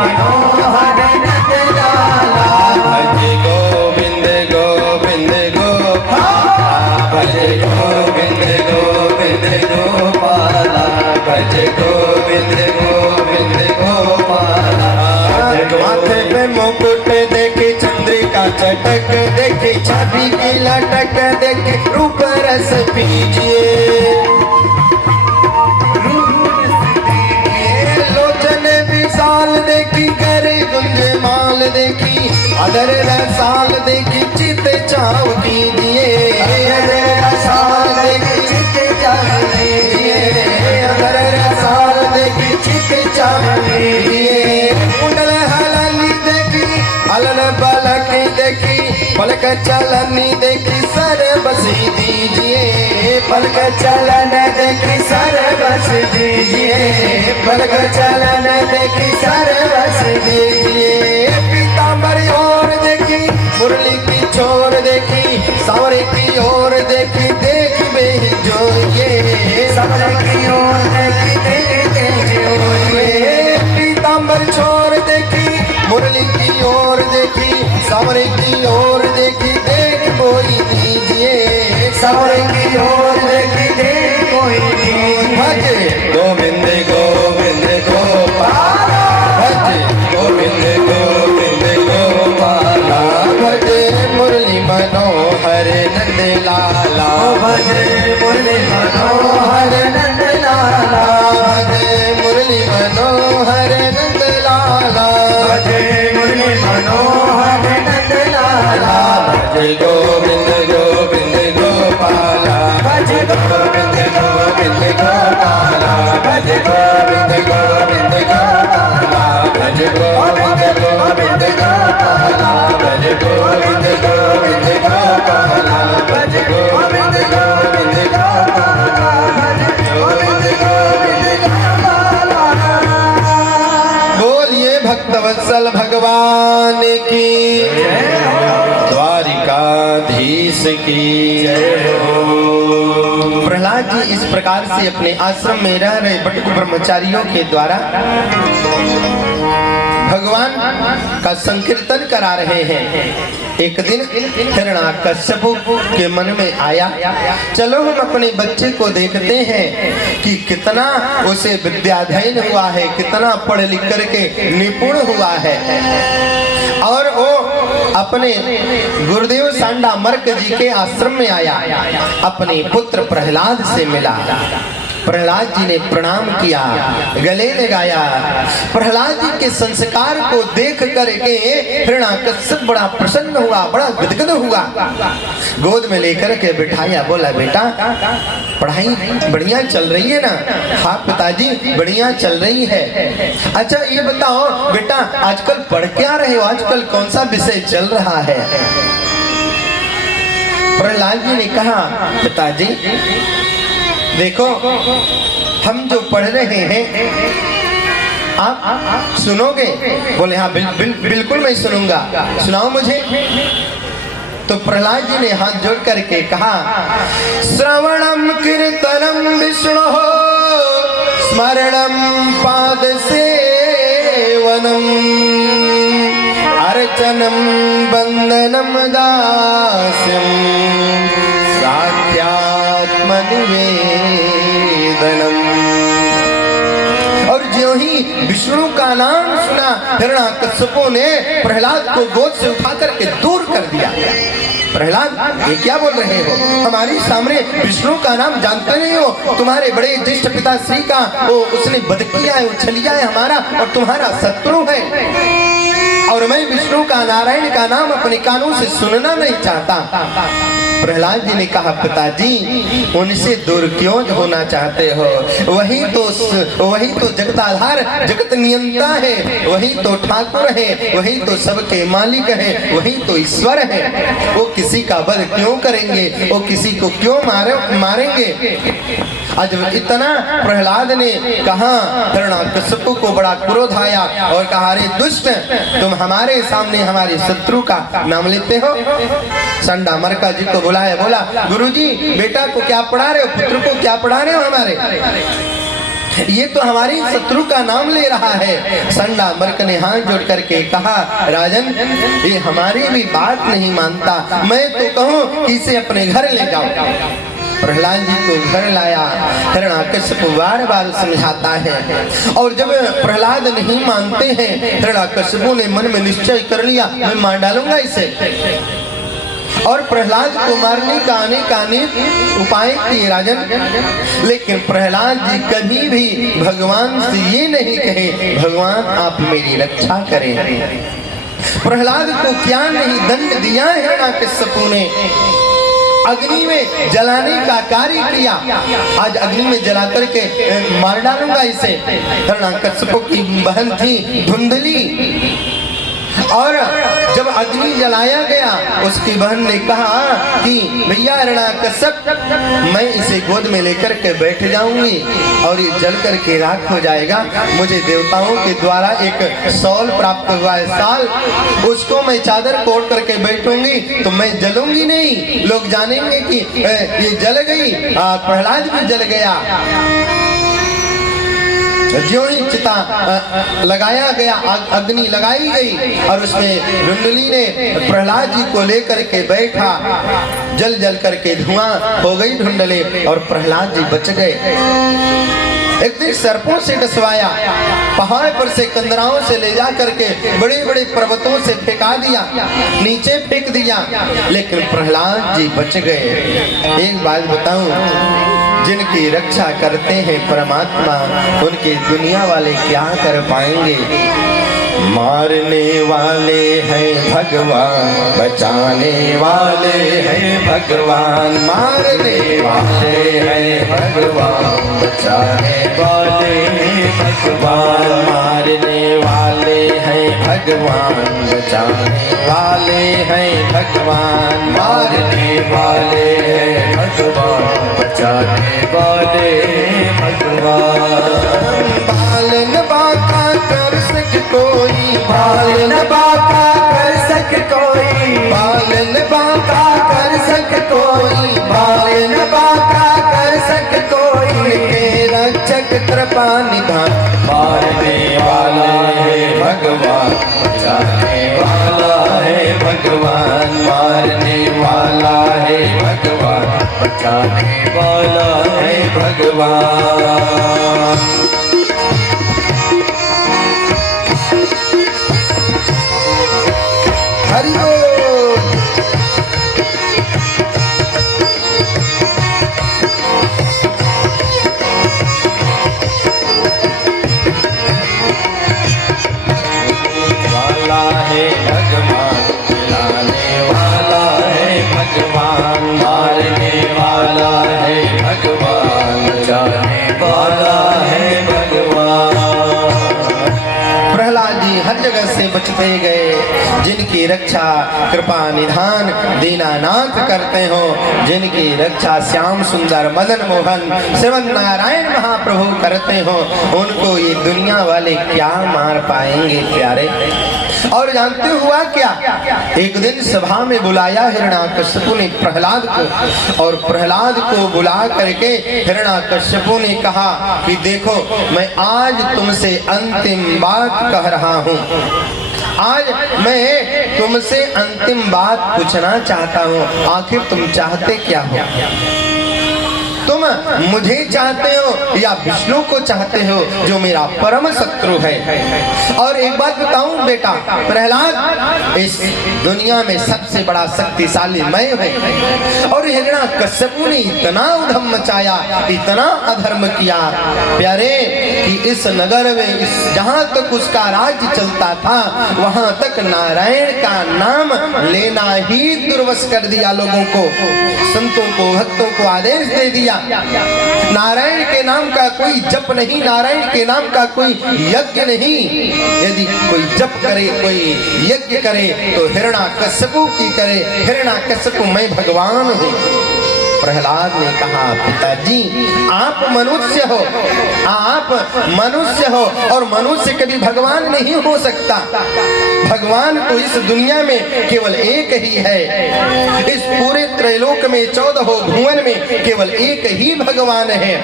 मनोहर नंद लाला। भज गोविंद गोविंद गोपाला, भज गोविंद गोविंद गोपाला, भज गोविंद गोविंद गोपाला। माथे पे मुकुट देखी चंद्रिका चटक देखी, छवि की लटक देखी, रूप रस पीजिए। लोचन विशाल देखी, करे गुंजमाल देखी, अदर रसाल देखी, चित चाव कीजिए। अदर रसाल देखी, चित चाव कीजिए। अदर रसाल देखी, चित चाव कीजिए। कुंडल हलनी देखी, हलन बलकी देखी, पलक चलनी देखी, सर बसी दीजिए। पलक चलन देखी, सर बस दीजिए। पलक चलन देखी, सर बस दीजिए। पीतांबर ओर देखी, मुरली की छोर देखी, सांवरे की ओर देखी, देख में जो ये सांवरे की ओर देखी, देखते जो ये। पीतांबर छोर देखी, मुरली की ओर देखी, सांवरे की ओर देखी, देख कोई दीजिए। सांवरे की ओर देखी, देख कोई दीजिए। भज गोविंद गोविंद गोपाला, भज गोविंद गोविंद गोपाला, भज मुरली मनोहर नंद लाला। भज मुरली मनोहर नंद लाला, भज मुरली मनोहर नंद लाला, भज मुरली मनोहर नंद लाला। भज गोविंद गोविंद गोपाला, भज गोविंद गोविंद गोपाला, भज गोविंद गोविंद गोपाला, भज गोविंद गोविंद गोपाला, भज गोविंद गोविंद गोपाला, भज गोविंद गोविंद गोपाला, भज गोविंद गोविंद गोपाला। बोलिए भक्तवत्सल भगवान की, द्वारिकाधीश की। प्रहलाद जी इस प्रकार से अपने आश्रम में रह रहे बटुक ब्रह्मचारियों के द्वारा भगवान का संकीर्तन करा रहे हैं। एक दिन हिरण्याकश्यप के मन में आया, चलो हम अपने बच्चे को देखते हैं कि कितना उसे विद्याध्ययन हुआ है, कितना पढ़ लिख करके निपुण हुआ है। और वो अपने गुरुदेव सांडामर्क जी के आश्रम में आया, अपने पुत्र प्रहलाद से मिला। प्रहलाद जी ने प्रणाम किया, गले लगाया। प्रहलाद जी के संस्कार को देख करके हिरण्याकश्यप बड़ा प्रसन्न हुआ, बड़ा गदगद हुआ। गोद में लेकर के बिठाया, बोला बेटा पढ़ाई बढ़िया चल रही है ना? हाँ पिताजी बढ़िया चल रही है। अच्छा ये बताओ बेटा आजकल पढ़ क्या रहे हो, आजकल कौन सा विषय चल रहा है? प्रहलाद जी ने कहा पिताजी देखो हम जो पढ़ रहे हैं आप सुनोगे? बोले हाँ बिल्कुल मैं सुनूंगा, सुनाओ मुझे। तो प्रहलाद जी ने हाथ जोड़ करके कहा, श्रवणम कीर्तनम विष्णु स्मरणम पाद सेवनम अर्चनम बंदनम दास्यम साध्यात्मनिवेदनम। और जो ही विष्णु का नाम सुना हिरण्याकश्यपों ने प्रहलाद को गोद से उठा करके दूर कर दिया। प्रहलाद ये क्या बोल रहे हो? हमारे सामने विष्णु का नाम जानते नहीं हो? तुम्हारे बड़े ज्येष्ठ पिता श्री का वो उसने वध किया है, वो छलिया है हमारा और तुम्हारा शत्रु है। और मैं विष्णु का नारायण का नाम अपने कानों से सुनना नहीं चाहता। प्रहलाद जी ने कहा पिताजी उनसे दूर क्यों होना चाहते हो? वही तो जगताधार जगत नियंता है, वही तो ठाकुर है, वही तो सबके मालिक है, वही तो ईश्वर है। वो किसी का वध क्यों करेंगे? वो किसी को क्यों मारेंगे? आज इतना प्रहलाद ने कहा, हिरण्याकश्यप को बड़ा क्रोध आया और कहा अरे दुष्ट तुम हमारे सामने हमारे शत्रु का नाम लेते हो। सांडामर्क जी को बुलाया, बोला गुरुजी बेटा को क्या पढ़ा रहे हो, पुत्र को क्या पढ़ा रहे हो हमारे? ये तो हमारी शत्रु का नाम ले रहा है। संडा मर्क ने हाथ जोड़ करके कहा, राजन ये हमारी भी बात नहीं मानता, मैं तो कहूँ कि इसे अपने घर ले जाओ। प्रहलाद जी को घर लाया। हिरण्याकश्यप बार बार समझाता है और जब प्रहलाद नहीं मानते हैं, हिरण्याकश्यप ने मन में निश्चय कर लिया, मैं मार डालूंगा इसे। और प्रहलाद को मारने का अनेक उपाय किए राजन, लेकिन प्रहलाद जी कभी भी भगवान से ये नहीं कहे, भगवान आप मेरी रक्षा करें। प्रहलाद को क्या नहीं दंड दिया है हिरण्याकश्यप ने। अग्नि में जलाने का कार्य किया, आज अग्नि में जला करके मार डालूंगा इसे। हिरण्याकश्यप की बहन थी धुंधली, और जब अग्नि जलाया गया उसकी बहन ने कहा कि भैया हिरण्याकश्यप, मैं इसे गोद में लेकर के बैठ जाऊंगी और ये जल करके राख हो जाएगा। मुझे देवताओं के द्वारा एक शॉल प्राप्त हुआ है, साल, उसको मैं चादर कोड़ करके बैठूंगी तो मैं जलूंगी नहीं, लोग जानेंगे कि ये जल गई। प्रहलाद भी जल गया। ज्यों ही चिता लगाया गया, अग्नि लगाई गई और उसमें धुंधली ने प्रहलाद जी को लेकर के बैठा। जल जल करके धुआं हो गई धुंधले और प्रहलाद जी बच गए। एक दिन सर्पों से डसवाया, पहाड़ पर से कंदराओं से ले जा करके बड़े बड़े पर्वतों से फेंका दिया, नीचे फेंक दिया, लेकिन प्रहलाद जी बच गए। एक बात बताऊं, जिनकी रक्षा करते हैं परमात्मा, उनके दुनिया वाले क्या कर पाएंगे। मारने वाले हैं भगवान, बचाने वाले हैं भगवान। मारने वाले हैं भगवान, बचाने वाले हैं भगवान। मारने वाले हैं भगवान, बचाने वाले हैं भगवान। मारने वाले हैं भगवान, बचाने वाले हैं भगवान। बालन बाका कर सक कोई, बालन बाका कर सक कोई, बालन बाका कर सक कोई, बालन बाका कर सक कोई। रक्षक कृपा निधान, मारने वाला है भगवान, बचाने वाला है भगवान। मारने वाला है भगवान, बचाने वाला है भगवान। हरि बोल। वाला है भगवान, खिलाने वाला है भगवान। मारने वाला है भगवान, बचाने वाला है भगवान। प्रहलाद जी हर जगह से बचते गए। जिनकी रक्षा कृपा निधान दीनानाथ करते हो, जिनकी रक्षा श्याम सुंदर मदन मोहन श्रीमन नारायण महाप्रभु करते हो, उनको ये दुनिया वाले क्या मार पाएंगे प्यारे। और जानते हुआ क्या, एक दिन सभा में बुलाया हिरण्याकश्यप ने प्रहलाद को, और प्रहलाद को बुला करके हिरण्याकश्यप ने कहा कि देखो, मैं आज तुमसे अंतिम बात कह रहा हूँ। आज मैं तुमसे अंतिम बात पूछना चाहता हूँ, आखिर तुम चाहते क्या हो? तुम मुझे चाहते हो या विष्णु को चाहते हो जो मेरा परम शत्रु है? और एक बात बताऊं बेटा प्रहलाद, इस दुनिया में सबसे बड़ा शक्तिशाली मैं हूं। और हिरण्याकश्यप ने इतना उधम मचाया, इतना अधर्म किया प्यारे, कि इस नगर में जहां तक उसका राज्य चलता था वहां तक नारायण का नाम लेना ही दुर्वश कर दिया। लोगों को, संतों को, भक्तों को आदेश दे दिया, नारायण के नाम का कोई जप नहीं, नारायण के नाम का कोई यज्ञ नहीं। यदि कोई जप करे, कोई यज्ञ करे तो हिरण्याकश्यप की करे। हिरण्याकश्यप मैं भगवान हूँ। प्रहलाद ने कहा, पिताजी आप मनुष्य हो, आप मनुष्य हो और मनुष्य कभी भगवान नहीं हो सकता। भगवान तो इस दुनिया में केवल एक ही है। इस पूरे त्रैलोक में 14 भुवन में केवल एक ही भगवान है।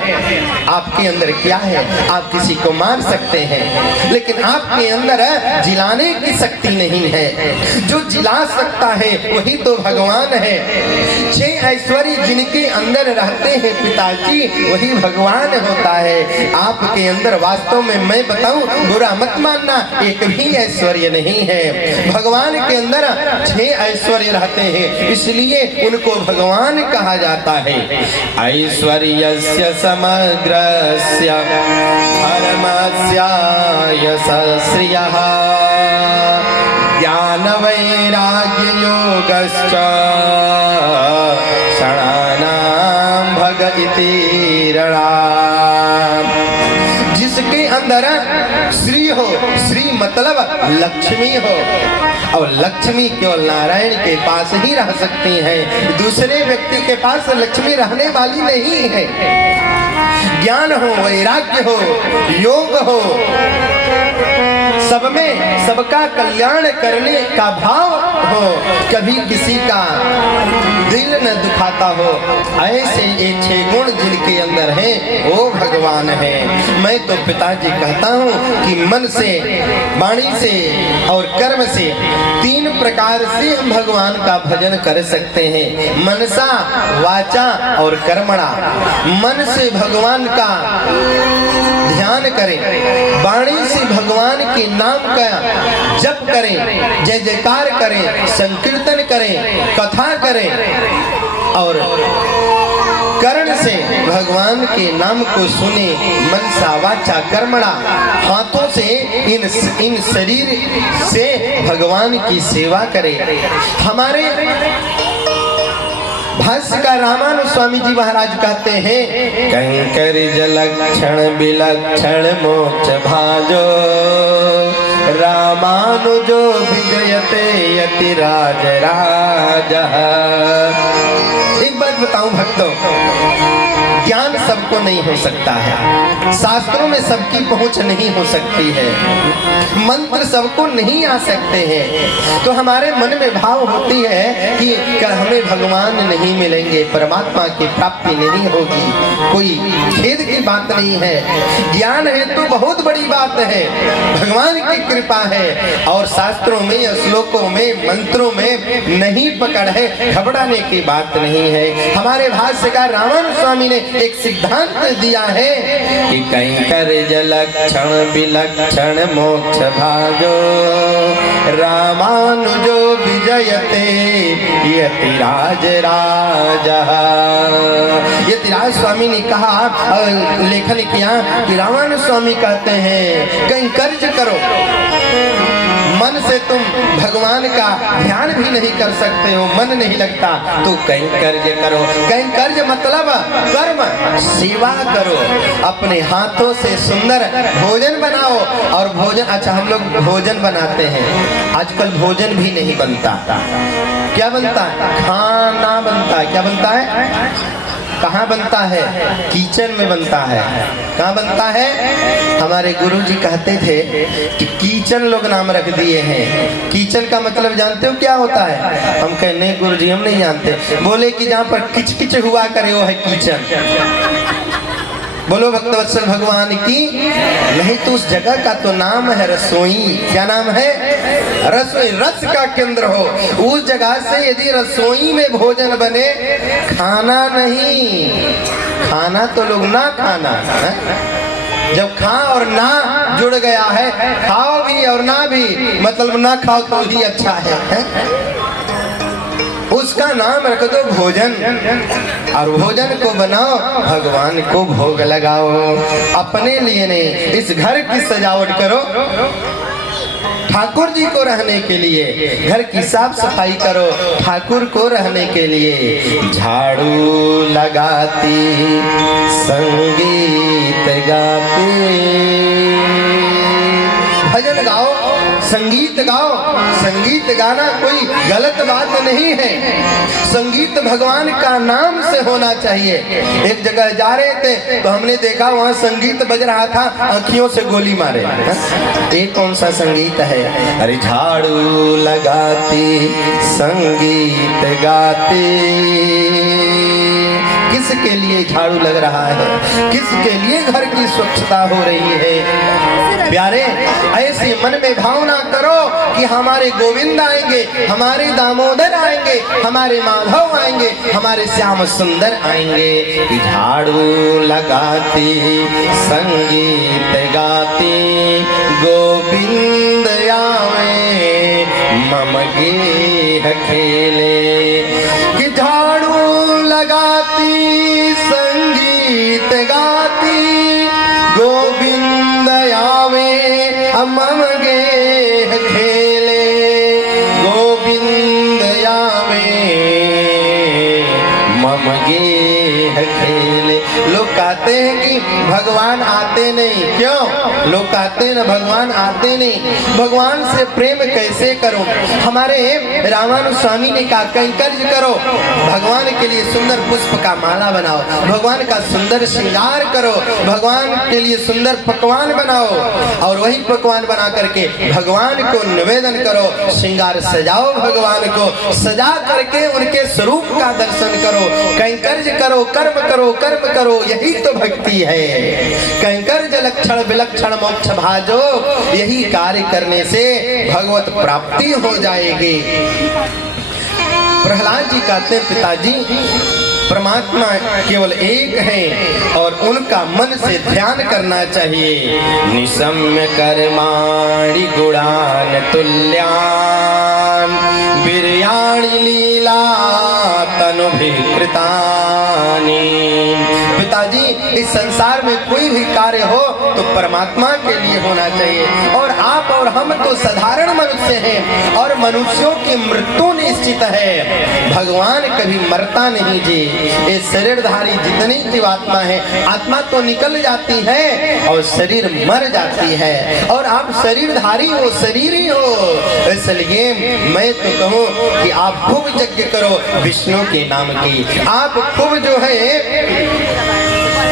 आपके अंदर क्या है? आप किसी को मार सकते हैं, लेकिन आपके अंदर जिलाने की शक्ति नहीं है। जो जिला सकता है वही तो भगवान है। 6 ऐश्वर्य जिनके अंदर रहते हैं पिताजी, वही भगवान होता है। आपके अंदर वास्तव में मैं बताऊं, बुरा मत मानना, एक भी ऐश्वर्य नहीं है। भगवान के अंदर 6 ऐश्वर्य रहते हैं, इसलिए उनको भगवान कहा जाता है। ऐश्वर्यस्य समग्रस्य धर्मस्य यशस्रियः ज्ञान वैराग्य योगश्च षडानां भग इति ऋणाम्। जिसके अंदर श्री हो, श्री मतलब लक्ष्मी हो, और लक्ष्मी केवल नारायण के पास ही रह सकती है, दूसरे व्यक्ति के पास लक्ष्मी रहने वाली नहीं है। ज्ञान हो, वैराग्य हो, योग हो, सब में सबका कल्याण करने का भाव हो, कभी किसी का दिल न दुखाता हो, ऐसे ये 6 गुण जिनके अंदर हैं वो भगवान है। मैं तो पिताजी कहता हूँ कि मन से, वाणी से और कर्म से 3 प्रकार से हम भगवान का भजन कर सकते हैं, मनसा, वाचा और कर्मणा। मन से भगवान का ध्यान करें, वाणी से भगवान के नाम का जप करें, जय जयकार करें, संकीर्तन करें, कथा करें, और कर्ण से भगवान के नाम को सुने, मनसा वाचा कर्मणा, हाथों से इन शरीर से भगवान की सेवा करें। हमारे भाष्यकार रामानुज स्वामी जी महाराज कहते हैं, कंकरिज लक्षण विलक्षण मोक्ष भाजो रामानुजो विजयते यतिराज राजः। एक बात बताऊं भक्तों, ज्ञान सबको नहीं हो सकता है, शास्त्रों में सबकी पहुंच नहीं हो सकती है, मंत्र सबको नहीं आ सकते हैं। तो हमारे मन में भाव होती है कि हमें भगवान नहीं मिलेंगे, परमात्मा की प्राप्ति नहीं होगी। कोई खेद की बात नहीं है, ज्ञान है तो बहुत बड़ी बात है, भगवान की कृपा है। और शास्त्रों में, श्लोकों में, मंत्रों में नहीं पकड़ है, घबराने की बात नहीं है। हमारे भाष्यकार रामानुज स्वामी ने एक सिद्धांत दिया है कि कंकरिज लक्षण विलक्षण मोक्ष भाजो रामानुजो विजयते यतिराज राजः। यतिराज स्वामी ने कहा, लेखन किया कि रामानुज स्वामी कहते हैं कंकर्ज करो, मन से तुम भगवान का ध्यान भी नहीं कर सकते हो, मन नहीं लगता, तो कंकर्ज करो। कंकर्ज मतलब कर्म, सेवा करो, अपने हाथों से सुंदर भोजन बनाओ। और भोजन, अच्छा हम लोग भोजन बनाते हैं, आजकल भोजन भी नहीं बनता। क्या बनता है? खाना बनता है। क्या बनता है? कहाँ बनता है? किचन में बनता है। कहाँ बनता है? हमारे गुरुजी कहते थे कि किचन लोग नाम रख दिए हैं। किचन का मतलब जानते हो क्या होता है? हम कहे नहीं गुरुजी हम नहीं जानते। बोले कि जहाँ पर किच किच हुआ करे वो है किचन। बोलो भक्तवत्सल भगवान की। नहीं तो उस जगह का तो नाम है रसोई। क्या नाम है? रसोई, रस का केंद्र हो। उस जगह से यदि रसोई में भोजन बने, खाना नहीं, खाना तो लोग ना खाना है? जब खा और ना जुड़ गया है, खाओ भी और ना भी, मतलब ना खाओ तो ही अच्छा है? उसका नाम रख दो भोजन, और भोजन को बनाओ, भगवान को भोग लगाओ। अपने लिए नहीं, इस घर की सजावट करो ठाकुर जी को रहने के लिए, घर की साफ सफाई करो ठाकुर को रहने के लिए। झाड़ू लगाती संगीत गाते, भजन गाओ गाओ, संगीत गाओ। संगीत गाना कोई गलत बात नहीं है। संगीत भगवान का नाम से होना चाहिए। एक जगह जा रहे थे तो हमने देखा वहां संगीत बज रहा था, आंखियों से गोली मारे। ये कौन सा संगीत है? अरे झाड़ू लगाते संगीत गाते। किसके लिए झाड़ू लग रहा है? किसके लिए घर की स्वच्छता हो रही है? प्यारे, ऐसी मन में भावना करो कि हमारे गोविंद आएंगे, हमारे दामोदर आएंगे, हमारे माधव आएंगे, हमारे श्याम सुंदर आएंगे। कि झाड़ू लगाते संगीत गाते गोविंद आवे मम गेह खेले। कि झाड़ू लगाती संगीत गाती गोविंद आवे मम गेह खेले। गोविंद आवे मम गेह खेले। लोग कहते हैं कि भगवान आते नहीं, क्यों? लोग कहते हैं ना भगवान आते नहीं। भगवान से प्रेम कैसे करूं? हमारे रामानुज स्वामी ने कहा कैंकर्य करो, भगवान के लिए सुंदर पुष्प का माला बनाओ, भगवान का सुंदर श्रृंगार करो, भगवान के लिए सुंदर पकवान बनाओ और वही पकवान बना करके भगवान को निवेदन करो। श्रृंगार सजाओ, भगवान को सजा करके उनके स्वरूप का दर्शन करो। कैंकर्य करो, कर्म करो, कर्म करो, यही तो भक्ति है। कैंकर्य लक्षण विलक्षण मोक्ष भाजो, यही कार्य करने से भगवत प्राप्ति हो जाएगी। प्रहलाद जी कहते हैं पिताजी परमात्मा केवल एक है और उनका मन से ध्यान करना चाहिए। निशम्य कर्माणि गुणान तुल्यान वीर्याणि लीला तनुभृतानि। पिताजी इस संसार में कोई भी कार्य हो तो परमात्मा के लिए होना चाहिए। और आप और हम तो साधारण मनुष्य हैं और मनुष्यों की मृत्यु निश्चित है। भगवान कभी मरता नहीं जी। ये शरीरधारी जितनी जीवात्मा है, आत्मा तो निकल जाती है और शरीर मर जाती है। और आप शरीरधारी हो, शरीर ही हो। इसलिए मैं तो कहूँ कि आप खूब यज्ञ करो विष्णु के नाम की। आप खूब जो है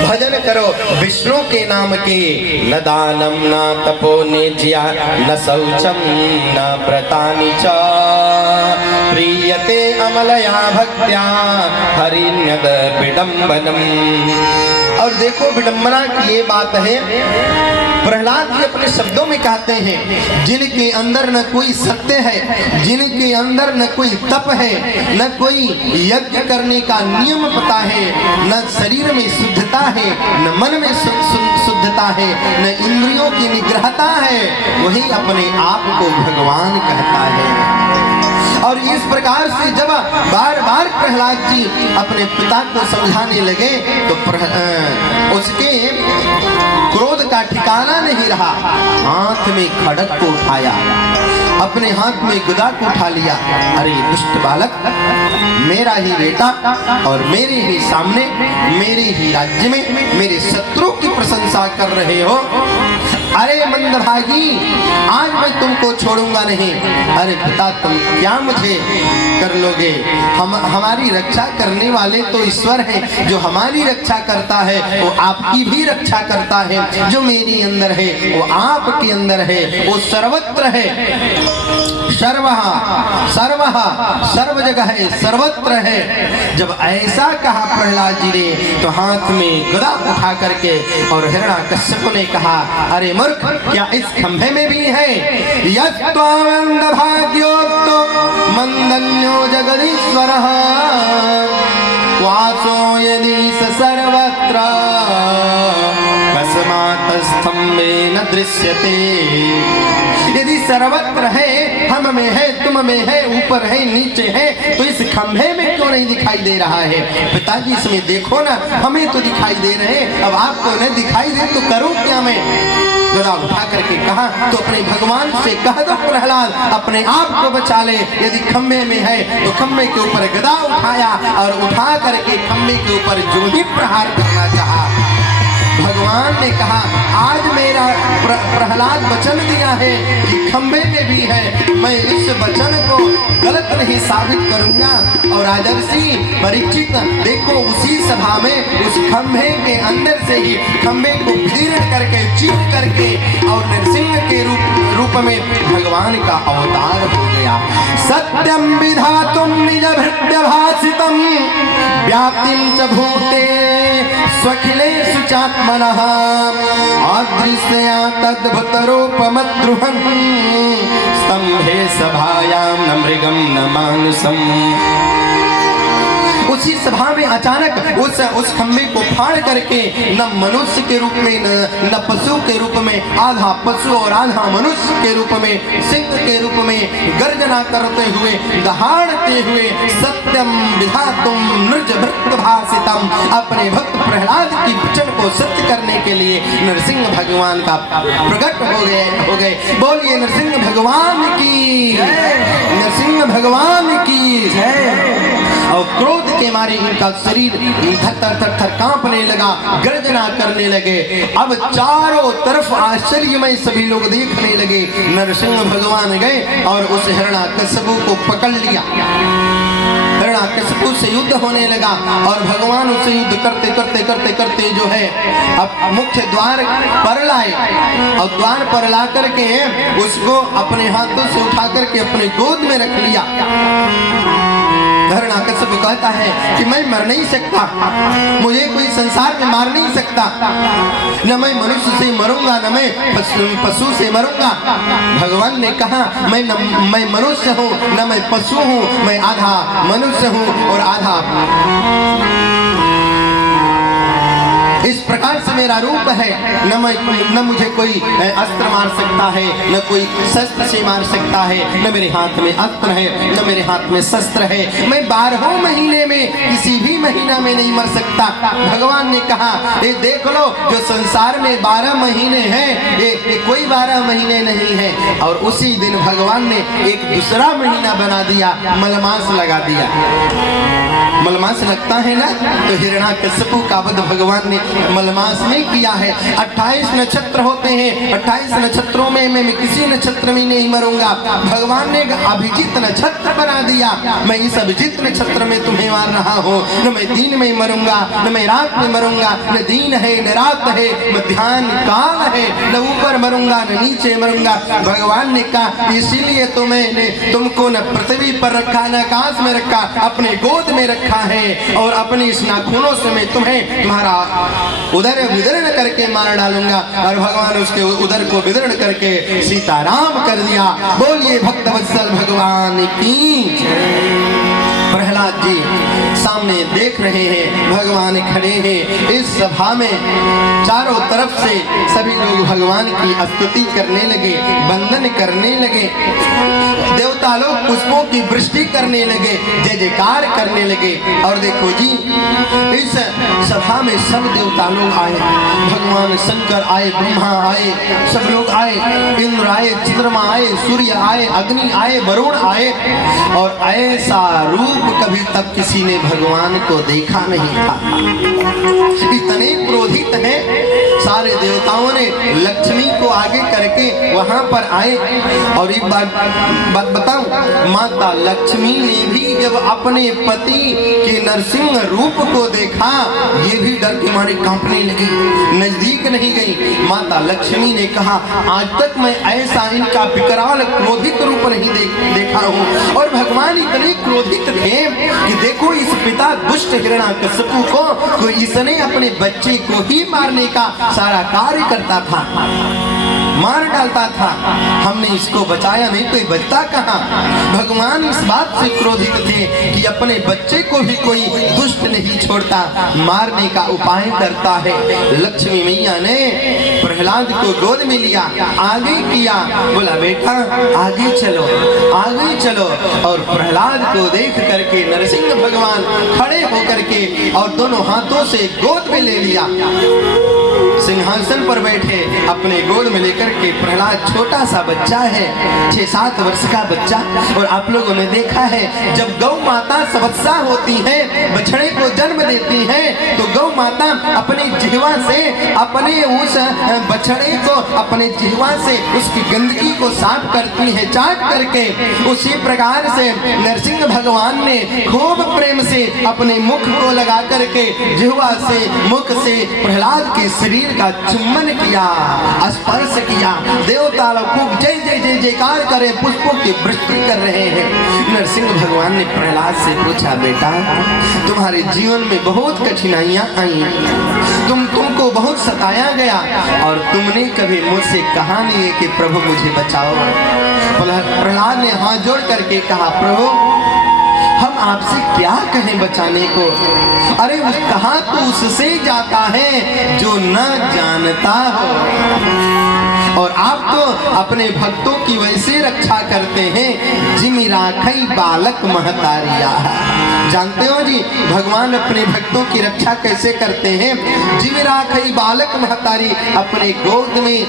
भजन करो विष्णु के नाम की। न दानम न तपो निज्या न शौचम न व्रतानि च प्रीयते अमलया भक्त्या हरिण्यद विडम्बनम। और देखो विडम्बना की ये बात है, प्रहलाद जी अपने शब्दों में कहते हैं जिनके अंदर न कोई सत्य है, जिनके अंदर न कोई तप है, न कोई यज्ञ करने का नियम पता है, न शरीर में शुद्धता है, न मन में शुद्धता है, न इंद्रियों की निग्रहता है, वही अपने आप को भगवान कहता है। और इस प्रकार से जब बार बार प्रहलाद जी अपने पिता को समझाने लगे तो उसके क्रोध का ठिकाना नहीं रहा। हाथ में खड़ग को उठाया, अपने हाथ में गदा को उठा लिया। अरे दुष्ट बालक, मेरा ही बेटा और मेरे ही सामने, मेरे ही राज्य में मेरे शत्रु की प्रशंसा कर रहे हो। अरे मंदभागी, आज मैं तुमको छोड़ूंगा नहीं। अरे पिता, तुम क्या मुझे कर लोगे? हमारी रक्षा करने वाले तो ईश्वर हैं। जो हमारी रक्षा करता है वो आपकी भी रक्षा करता है। जो मेरे अंदर है वो आपके अंदर है, वो सर्वत्र है। सर्वहा सर्वहा सर्व जगह है, सर्वत्र है। जब ऐसा कहा प्रहलाद जी ने तो हाथ में गदा उठा करके और हिरण्याकश्यप ने कहा, अरे मूर्ख, क्या इस खंभे में भी है? यस्त्वामंद भाग्योक्तो मंदन्यो जगदीश्वरः वासो यदि सर्वत्र कस्मात् न दृश्यते। यदि सर्वत्र है, हम में है, तुम में है, ऊपर है, नीचे है, तो इस खंभे में क्यों नहीं दिखाई दे रहा है? पिताजी इसमें देखो ना, हमें तो दिखाई दे रहे हैं, अब आपको नहीं दिखाई दे तो करूं क्या मैं? गदा उठा करके कहा तो अपने भगवान से कह दो प्रहलाद अपने आप को बचा ले। यदि खंभे में है तो खंभे के ऊपर गदा उठाया और उठा करके खंभे के ऊपर जो ही प्रहार करना चाहा भगवान ने कहा आज मेरा प्रहलाद वचन दिया है कि खंबे में भी है, मैं इस वचन को गलत नहीं साबित करूंगा। और राजर्षि परीक्षित देखो उसी सभा में उस खंबे के अंदर से ही खंबे को विदीर्ण करके चीर करके और नरसिंह के रूप में भगवान का अवतार हो गया। सत्यम विधातुम निज भृत्य भासितम व्याप्तिम च भूते स्वखिलेषु चात्मनः अदृश्यया तद्भुतरूपमद्रुहन् स्तंभे सभायां न मृगं न मानुषम्। उसी सभा में अचानक उस खंबे को फाड़ करके न मनुष्य के रूप में न पशु के रूप में, आधा पशु और आधा मनुष्य के रूप में, सिंह के रूप में गर्जना करते हुए दहाड़ते हुए सत्यम विधातुम नृज भक्त भासितम, अपने भक्त प्रहलाद की वचन को सत्य करने के लिए नरसिंह भगवान का प्रकट हो गए। बोलिए नरसिंह भगवान की, नरसिंह भगवान की जय। और क्रोध के मारे इनका शरीर थर थर थर कांपने लगा, गर्जना करने लगे। अब चारों तरफ आश्चर्यमय सभी लोग देखने लगे। नरसिंह भगवान गए और उस हिरण्याकश्यपु को पकड़ लिया। हिरण्याकश्यपु से युद्ध होने लगा और भगवान उससे युद्ध करते करते करते करते जो है अब मुख्य द्वार पर लाए और द्वार पर ला करके उसको अपने हाथों से उठा करके अपने गोद में रख लिया। हिरण्याकश्यपु कहता है कि मैं मर नहीं सकता, मुझे कोई संसार में मार नहीं सकता, न मैं मनुष्य से मरूंगा न मैं पशु से मरूंगा। भगवान ने कहा मैं मनुष्य हूँ न मैं पशु हूँ, मैं आधा मनुष्य हूँ और आधा, इस प्रकार से मेरा रूप है। न मुझे कोई अस्त्र मार सकता है, न कोई शस्त्र से मार सकता है, न मेरे हाथ में अस्त्र है न मेरे हाथ में शस्त्र है। मैं 12 महीने में किसी भी महीना में नहीं मर सकता। भगवान ने कहा ये देख लो जो संसार में 12 महीने हैं ये कोई 12 महीने नहीं है। और उसी दिन भगवान ने एक दूसरा महीना बना दिया, मलमास लगा दिया। मलमास लगता है ना, तो हिरण्याकश्यपु का वध भगवान ने मलमास में किया है। 28 नक्षत्र होते हैं, 28 नक्षत्रों में मैं किसी नक्षत्र में नहीं मरूंगा। भगवान ने अभिजीत नक्षत्र बना दिया, मैं इस अभिजीत नक्षत्र में तुम्हें मार रहा हूँ। न मैं दिन में मरूंगा न मैं रात में मरूंगा, न दिन है न रात है, मध्याह्न काल है, न ऊपर मरूंगा न नीचे मरूंगा। भगवान ने कहा इसीलिए तो मैंने तुमको न पृथ्वी पर रखा न आकाश में रखा, अपने गोद में रखा है और अपनी इस नाखूनों से मैं तुम्हारा उदर विदर्ण करके मार डालूंगा। और भगवान उसके उदर को विदर्ण करके सीताराम कर दिया। बोलिए भक्तवत्सल भगवान की। प्रहलाद जी सामने देख रहे हैं, भगवान खड़े हैं। इस सभा में चारों तरफ से सभी लोग भगवान की स्तुति करने लगे, वंदन करने लगे। देवता लोग पुष्पों की वृष्टि करने लगे, जय जयकार करने लगे। और देखो जी इस सभा में सब देवता लोग आए, भगवान शंकर आए, ब्रह्मा आए, सब लोग आए, इंद्र आए, चंद्रमा आए, सूर्य आए, अग्नि आए, वरुण आए। और ऐसा रूप कभी तक किसी ने भगवान को देखा नहीं था। इतने क्रोधित हैं सारे देवताओं ने लक्ष्मी को आगे करके वहां पर आए। और एक बात बताऊं, माता लक्ष्मी ने भी जब अपने पति के नरसिंह रूप को देखा ये भी डर के मारे कांपने लगी, नजदीक नहीं गई। माता लक्ष्मी ने कहा आज तक मैं ऐसा इनका विकराल क्रोधित रूप नहीं देखा हूँ। और भगवान इतने क्रोधित थे कि देखो इस पिता दुष्ट हिरण्याकश्यपु को इसने अपने बच्चे को ही मारने का सारा कार्य करता था, मार डालता था। हमने इसको बचाया नहीं तो ये बचता कहाँ। भगवान इस बात से क्रोधित थे कि अपने बच्चे को भी कोई दुष्ट नहीं छोड़ता, मारने का उपाय करता है। लक्ष्मी मैया ने प्रहलाद को गोद में लिया, आगे किया, बोला बेटा आगे चलो आगे चलो। और प्रहलाद को देख करके नरसिंह भगवान खड़े होकर के और दोनों हाथों से गोद में ले लिया। सिंहासन पर बैठे अपने गोद में लेकर के प्रहलाद छोटा सा बच्चा है, 6-7 वर्ष का बच्चा। और आप लोगों ने देखा है जब गौ माता सवत्सा होती है, बछड़े को जन्म देती है, तो गौ माता अपनी जिह्वा से अपने उस बछड़े को अपने जिह्वा से उसकी गंदगी को साफ करती है, चाट करके। उसी प्रकार से नरसिंह भगवान ने खूब प्रेम से अपने मुख को लगा करके जिह्वा से मुख से प्रहलाद के शरीर का चुम्बन किया, स्पर्श किया। देवता लोग खूब जय जय जय जयकार करे, पुष्पों की वृष्टि कर रहे हैं। नरसिंह भगवान ने प्रहलाद से पूछा, बेटा तुम्हारे जीवन में बहुत कठिनाइयां आई, तुमको बहुत सताया गया और तुमने कभी मुझसे कहा नहीं है कि प्रभु मुझे बचाओ। प्रहलाद ने हाथ जोड़ करके कहा, प्रभु हम आपसे क्या कहें बचाने को? अरे कहा तो उससे जाता है जो न जानता हो, और आप तो अपने भक्तों की वैसे रक्षा करते हैं जिमि राखई बालक महतारिया। जानते हो जी भगवान अपने भक्तों की रक्षा कैसे करते हैं? जिमि राखई बालक महतारी, अपने गोद में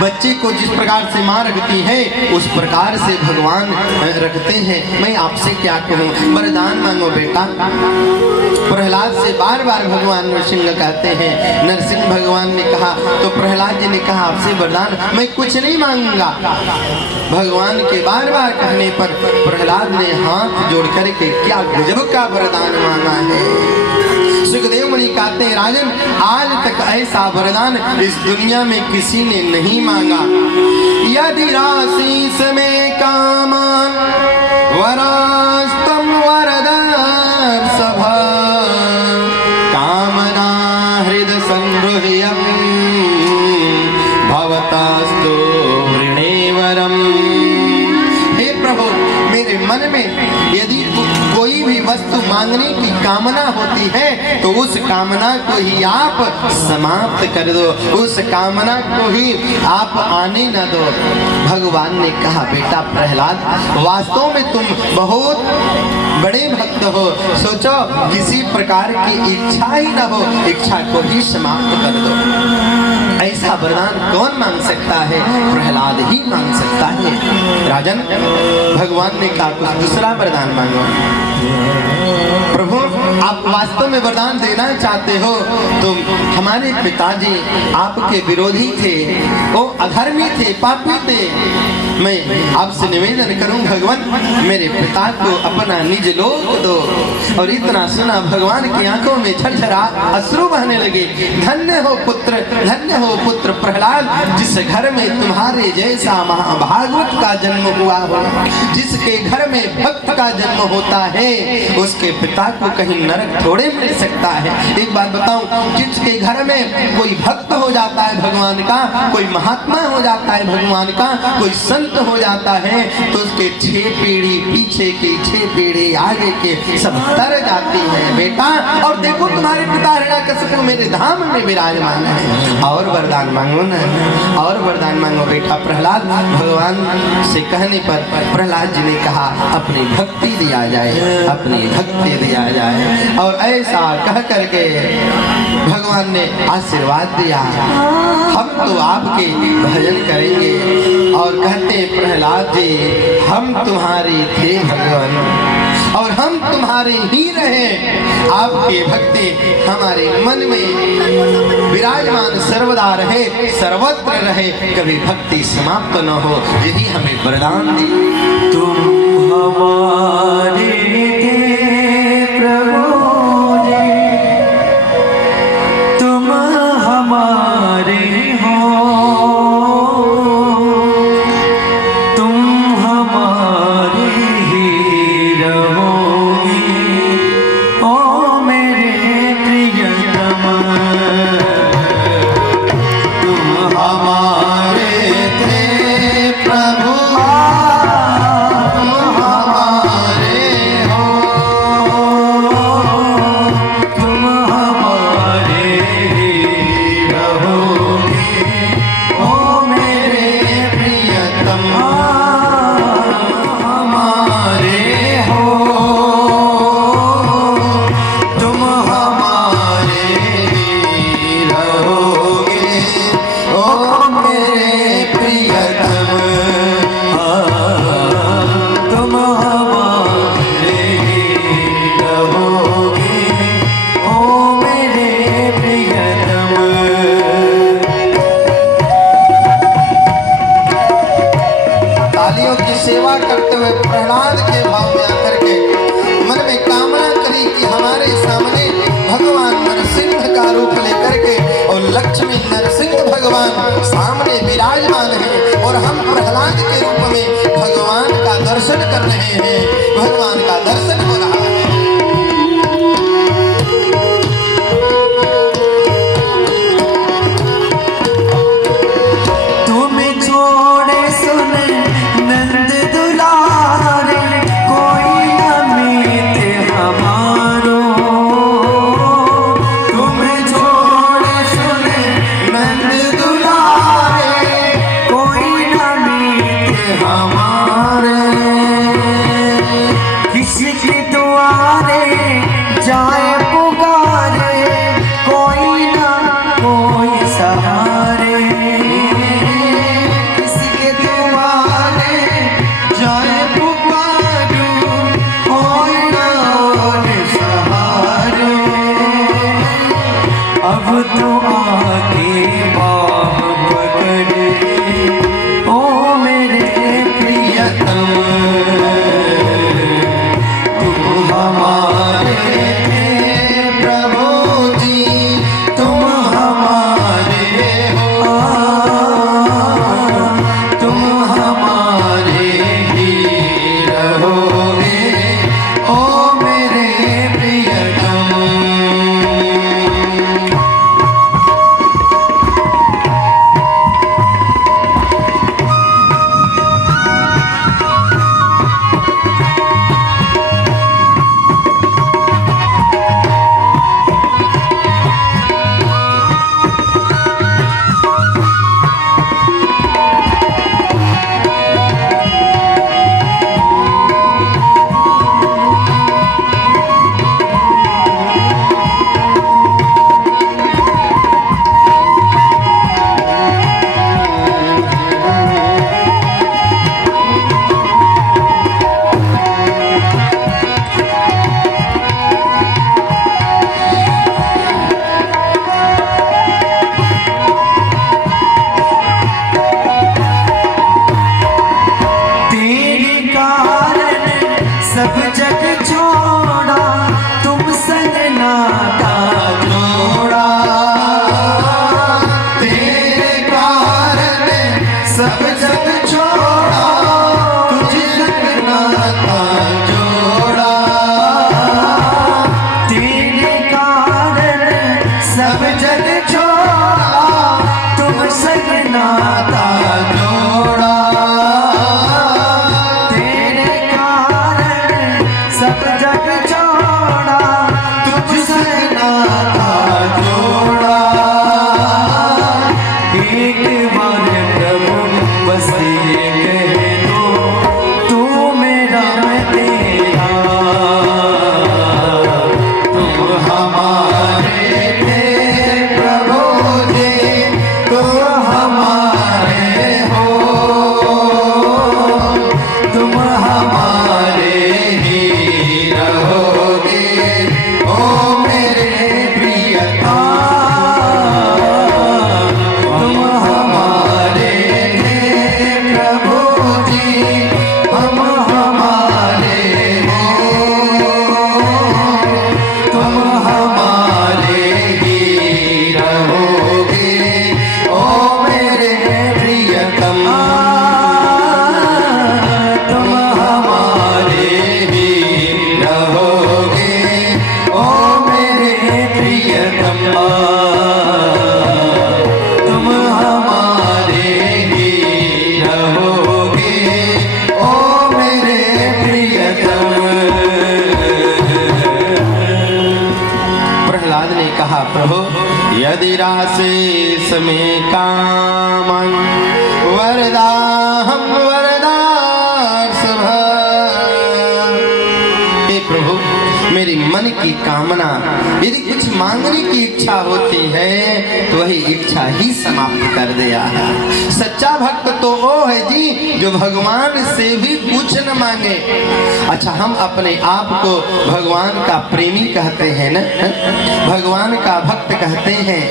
बच्चे को जिस प्रकार से मां रखती है उस प्रकार से भगवान रखते हैं। मैं आपसे क्या कहूँ, वरदान मांगो बेटा। प्रहलाद से बार बार भगवान नरसिंह कहते हैं। नरसिंह भगवान ने कहा तो प्रहलाद जी ने कहा, आपसे वरदान मैं कुछ नहीं मांगूंगा। भगवान के बार बार कहने पर प्रहलाद ने हाथ जोड़ करके क्या गजब का वरदान मांगा है। सुखदेव मुनि कहते हैं, राजन आज तक ऐसा वरदान इस दुनिया में किसी ने नहीं मांगा। यदि राशीस में कामान वरास्तम वरदर्शभ कामना हृदय संगृह्यं भवतास्तु वृणेवरम। हे प्रभु, मेरे मन में यदि कोई भी वस्तु मांगने की कामना होती है तो उस कामना को ही आप समाप्त कर दो, उस कामना को ही आप आने न दो। भगवान ने कहा, बेटा प्रहलाद वास्तव में तुम बहुत बड़े भक्त हो, सोचो किसी प्रकार की इच्छा ही न हो, इच्छा को ही समाप्त कर दो। ऐसा वरदान कौन मांग सकता है? प्रहलाद ही मांग सकता है। राजन भगवान ने कहा कुछ दूसरा वरदान मांगो। प्रभु आप वास्तव में वरदान देना चाहते हो तो हमारे पिताजी आपके विरोधी थे, वो अधर्मी थे, पापी थे। मैं आपसे निवेदन करूं भगवान मेरे पिता को अपना निज लोक दो। और इतना सुना भगवान की आंखों में झरझरा अश्रु बहने लगे। धन्य हो पुत्र प्रहलाद, जिस घर में तुम्हारे जैसा महाभागवत का जन्म हुआ हो, जिसके घर में भक्त का जन्म होता है उसके पिता को कहीं नरक थोड़े मिल सकता है। एक बात बताऊं, जिसके घर में कोई भक्त हो जाता है भगवान का, कोई महात्मा हो जाता है भगवान का, कोई संत हो जाता है तो उसके 6 पीढ़ी पीछे की 6 पीढ़ी आगे के सब तर जाती है बेटा। और देखो तुम्हारे पिता हिरण्यकशिपु मेरे धाम में विराजमान है। और वरदान मांगो ना, और वरदान मांगो बेटा। प्रहलाद भगवान से कहने पर प्रहलाद जी ने कहा अपनी भक्ति दिया जाए, अपनी भक्ति दिया जाए। और ऐसा कह करके भगवान ने आशीर्वाद दिया, हम तो आपके भजन करेंगे। और कहते प्रहलाद जी हम तुम्हारे थे भगवान और हम तुम्हारे ही रहे। आपके भक्ति हमारे मन में विराजमान सर्वदा रहे, सर्वत्र रहे, कभी भक्ति समाप्त न हो, यही हमें वरदान दी। तुम हमारे थे प्रभु जी, तुम हमारे हो, तुम हमारे ही रहोगे ओ मेरे प्रियतम। तुम हमारे थे प्रभु, तुम हमारे बालियों की सेवा करते हुए प्रहलाद के भाव में आकर के मन में कामना करी कि हमारे सामने भगवान नरसिंह का रूप लेकर के और लक्ष्मी नरसिंह भगवान सामने विराजमान है और हम प्रहलाद के रूप में भगवान का दर्शन कर रहे हैं, भगवान का दर्शन हो रहा है। यदि राशेष में कामं वरदाहं वरदार्षभ। हे प्रभु, मेरी मन की कामना यदि कुछ मांगने की इच्छा होती है तो वही इच्छा ही समाप्त कर दिया है। सच्चा भक्त तो वो है जी जो भगवान से भी कुछ न मांगे। अच्छा, हम अपने आप को भगवान का प्रेमी कहते हैं ना, भगवान का भक्त कहते हैं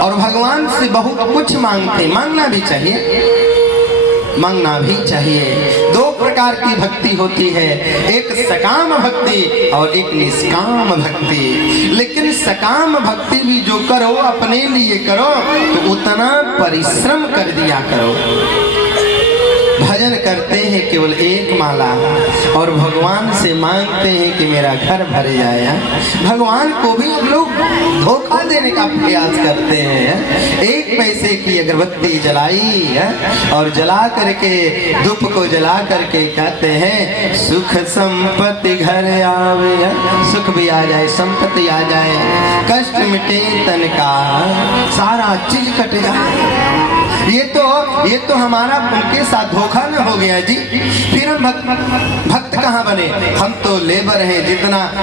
और भगवान से बहुत कुछ मांगते, मांगना भी चाहिए। मांगना भी चाहिए। दो प्रकार की भक्ति होती है, एक सकाम भक्ति और एक निष्काम भक्ति। लेकिन सकाम भक्ति भी जो करो अपने लिए करो तो उतना परिश्रम कर दिया करो। भजन करते हैं केवल एक माला और भगवान से मांगते हैं कि मेरा घर भर जाए। भगवान को भी लोग धोखा देने का प्रयास करते हैं। एक पैसे की अगरबत्ती जलाई और जला करके धूप को जला करके कहते हैं सुख संपत्ति घर आवे। सुख भी आ जाए, संपत्ति आ जाए, कष्ट मिटे तन का, सारा चीज कट जाए। ये तो हमारा उनके साथ धोखा न हो गया जी। फिर हम भक्त कहाँ बने? हम तो लेबर हैं,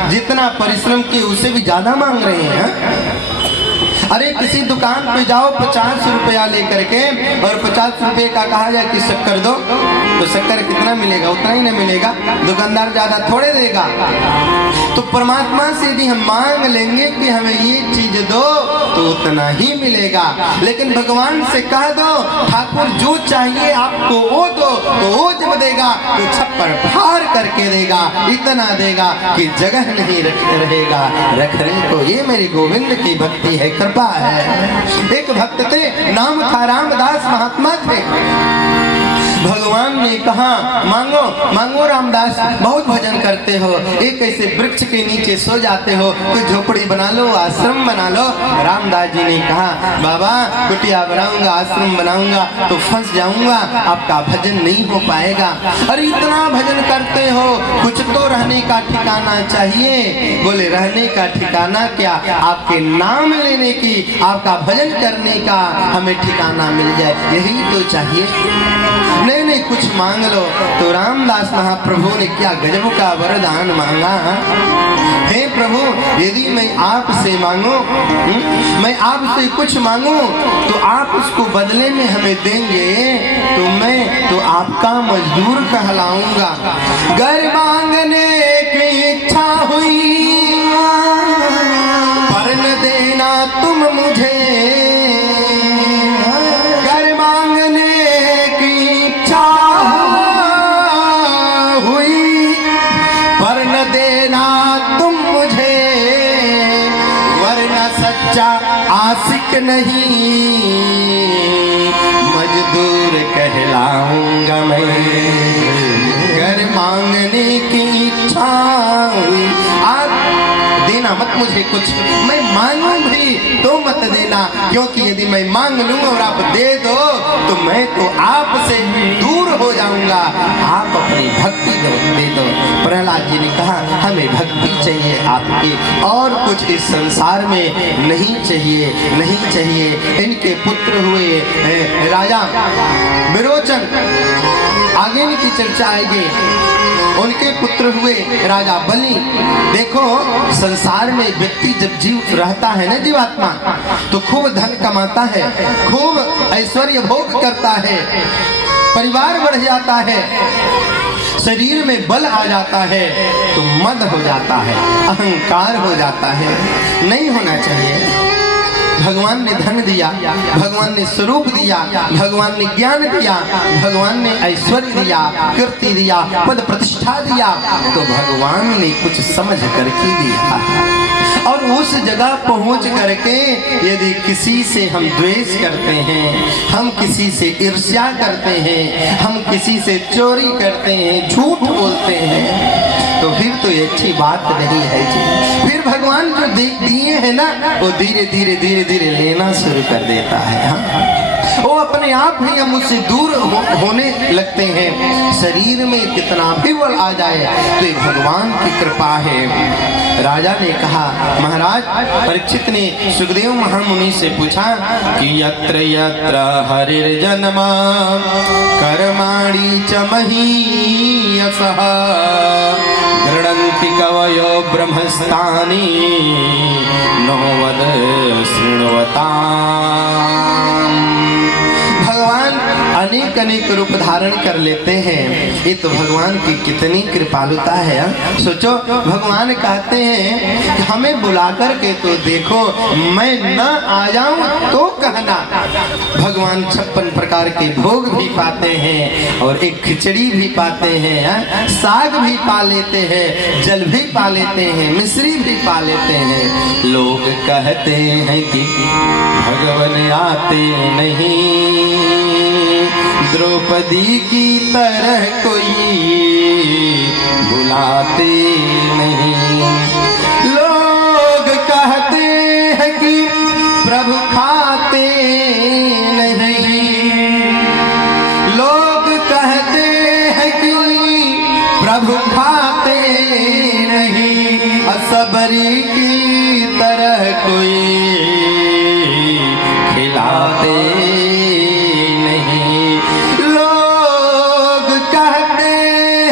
जितना परिश्रम किए उससे भी ज्यादा मांग रहे हैं। अरे किसी दुकान पे जाओ 50 रुपया लेकर के और 50 रुपये का कहा जाए कि शक्कर दो तो शक्कर कितना मिलेगा? उतना ही नहीं मिलेगा, दुकानदार ज्यादा थोड़े देगा। तो परमात्मा से यदि हम मांग लेंगे कि हमें ये चीज दो तो उतना ही मिलेगा। लेकिन भगवान से कह दो ठाकुर जो चाहिए आपको वो दो तो वो जब देगा तो छप्पर फाड़ करके देगा, इतना देगा कि जगह नहीं रहेगा रखने को। ये मेरे गोविंद की भक्ति है, कृपा है। एक भक्त थे, नाम था रामदास महात्मा थे। भगवान ने कहा मांगो मांगो रामदास, बहुत भजन करते हो, एक ऐसे वृक्ष के नीचे सो जाते हो, तो झोपड़ी बना लो, आश्रम बना लो। रामदास जी ने कहा बाबा कुटिया बनाऊंगा, आश्रम बनाऊंगा तो फंस जाऊंगा, आपका भजन नहीं हो पाएगा। अरे इतना भजन करते हो, कुछ तो रहने का ठिकाना चाहिए। बोले रहने का ठिकाना क्या, आपके नाम लेने की, आपका भजन करने का हमें ठिकाना मिल जाए, यही तो चाहिए। नहीं कुछ मांग लो। तो रामदास महाप्रभु ने क्या गजब का वरदान मांगा। हे प्रभु यदि मैं आपसे मांगू, मैं आपसे कुछ मांगू तो आप उसको बदले में हमें देंगे तो मैं तो आपका मजदूर कहलाऊंगा। घर मांगने की इच्छा हुई पर न देना तुम मुझे, आशिक नहीं मजदूर कहलाऊंगा मैं। घर मांगने की इच्छा हुई, आप देना मत मुझे कुछ, मैं मांगू भी तो मत देना, क्योंकि यदि मैं मांग लूँ और आप दे दो तो मैं तो आपसे दूर हो जाऊंगा। आप अपनी भक्ति दे दो। प्रहलाद जी ने कहा हमें भक्ति चाहिए आपकी, और कुछ इस संसार में नहीं चाहिए, नहीं चाहिए। इनके पुत्र हुए राजा विरोचन, आगे इनकी चर्चा आएगी। उनके पुत्र हुए राजा बलि। देखो संसार में व्यक्ति जब जीव रहता है ना, जीवात्मा, तो खूब धन कमाता है, खूब ऐश्वर्य भोग करता है, परिवार बढ़ जाता है, शरीर में बल आ जाता है तो मद हो जाता है, अहंकार हो जाता है। नहीं होना चाहिए। भगवान ने धन दिया, भगवान ने स्वरूप दिया, भगवान ने ज्ञान दिया, भगवान ने ऐश्वर्य दिया, कीर्ति दिया, पद प्रतिष्ठा दिया, तो भगवान ने कुछ समझ करके दिया। और उस जगह पहुंच करके यदि किसी से हम द्वेष करते हैं, हम किसी से ईर्ष्या करते हैं, हम किसी से चोरी करते हैं, झूठ बोलते हैं, तो फिर तो ये अच्छी बात नहीं है जी। फिर भगवान जो दिए हैं ना, वो धीरे धीरे धीरे धीरे लेना शुरू कर देता है। हाँ? वो अपने आप ही हम उससे दूर होने लगते हैं। शरीर में कितना भी बल आ जाए तो ये भगवान की कृपा है। राजा ने कहा, महाराज परीक्षित ने सुखदेव महामुनि से पूछा कि यत्र यत्र हरिर्जन्मा कर्माणि च महीयसः गृह्णन्ति कवयो ब्रह्मस्थानि नो वद शृण्वताम्। भगवान अनेक अनेक रूप धारण कर लेते हैं। ये तो भगवान की कितनी कृपालुता है। सोचो, भगवान कहते हैं कि हमें बुला करके तो देखो, मैं न आ जाऊं तो कहना। भगवान 56 प्रकार के भोग भी पाते हैं और एक खिचड़ी भी पाते हैं, साग भी पा लेते हैं, जल भी पा लेते हैं, मिश्री भी पा लेते हैं। लोग कहते हैं कि भगवान आते नहीं, द्रौपदी की तरह कोई बुलाते नहीं। लोग कहते हैं कि प्रभु खाते नहीं, लोग कहते हैं कि प्रभु खाते नहीं, असबरी की तरह कोई खिलाते नहीं। लोग कहते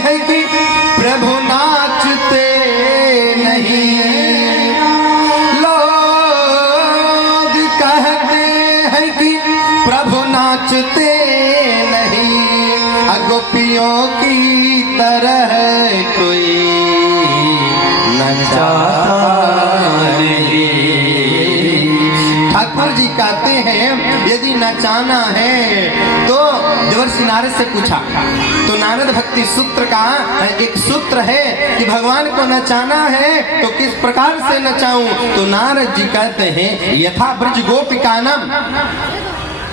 हैं कि प्रभु नाचते नहीं, लोग कहते हैं कि प्रभु नाचते नहीं, गोपियों की तरह कोई नचाता नहीं। ठाकुर जी कहते हैं यदि नचाना है तो देवर्षि नारद से पूछा, तो नारद भक्ति सूत्र का एक सूत्र है कि भगवान को नचाना है तो किस प्रकार से नचाऊं। तो नारद जी कहते हैं यथा ब्रज गोपिकानाम,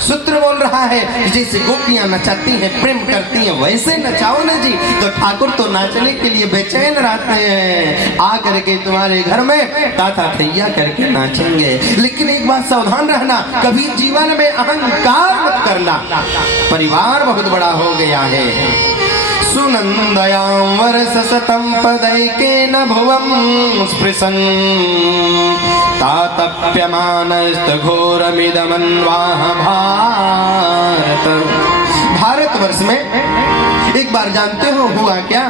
सूत्र बोल रहा है कि जैसे गोपियां नचाती हैं, प्रेम करती हैं, वैसे नचाओ ना जी। तो ठाकुर तो नाचने के लिए बेचैन रहते हैं, आ करके तुम्हारे घर में ताता थैया करके नाचेंगे। लेकिन एक बात सावधान रहना, कभी जीवन में अहंकार मत करना। परिवार बहुत बड़ा हो गया है। सुनंदयां वर्ष सतम पदैकेन भुवं स्पृशन् तातप्यमानस्त घोरमिदमन्वाह भारत। भारतवर्ष में एक बार जानते हो हुआ क्या,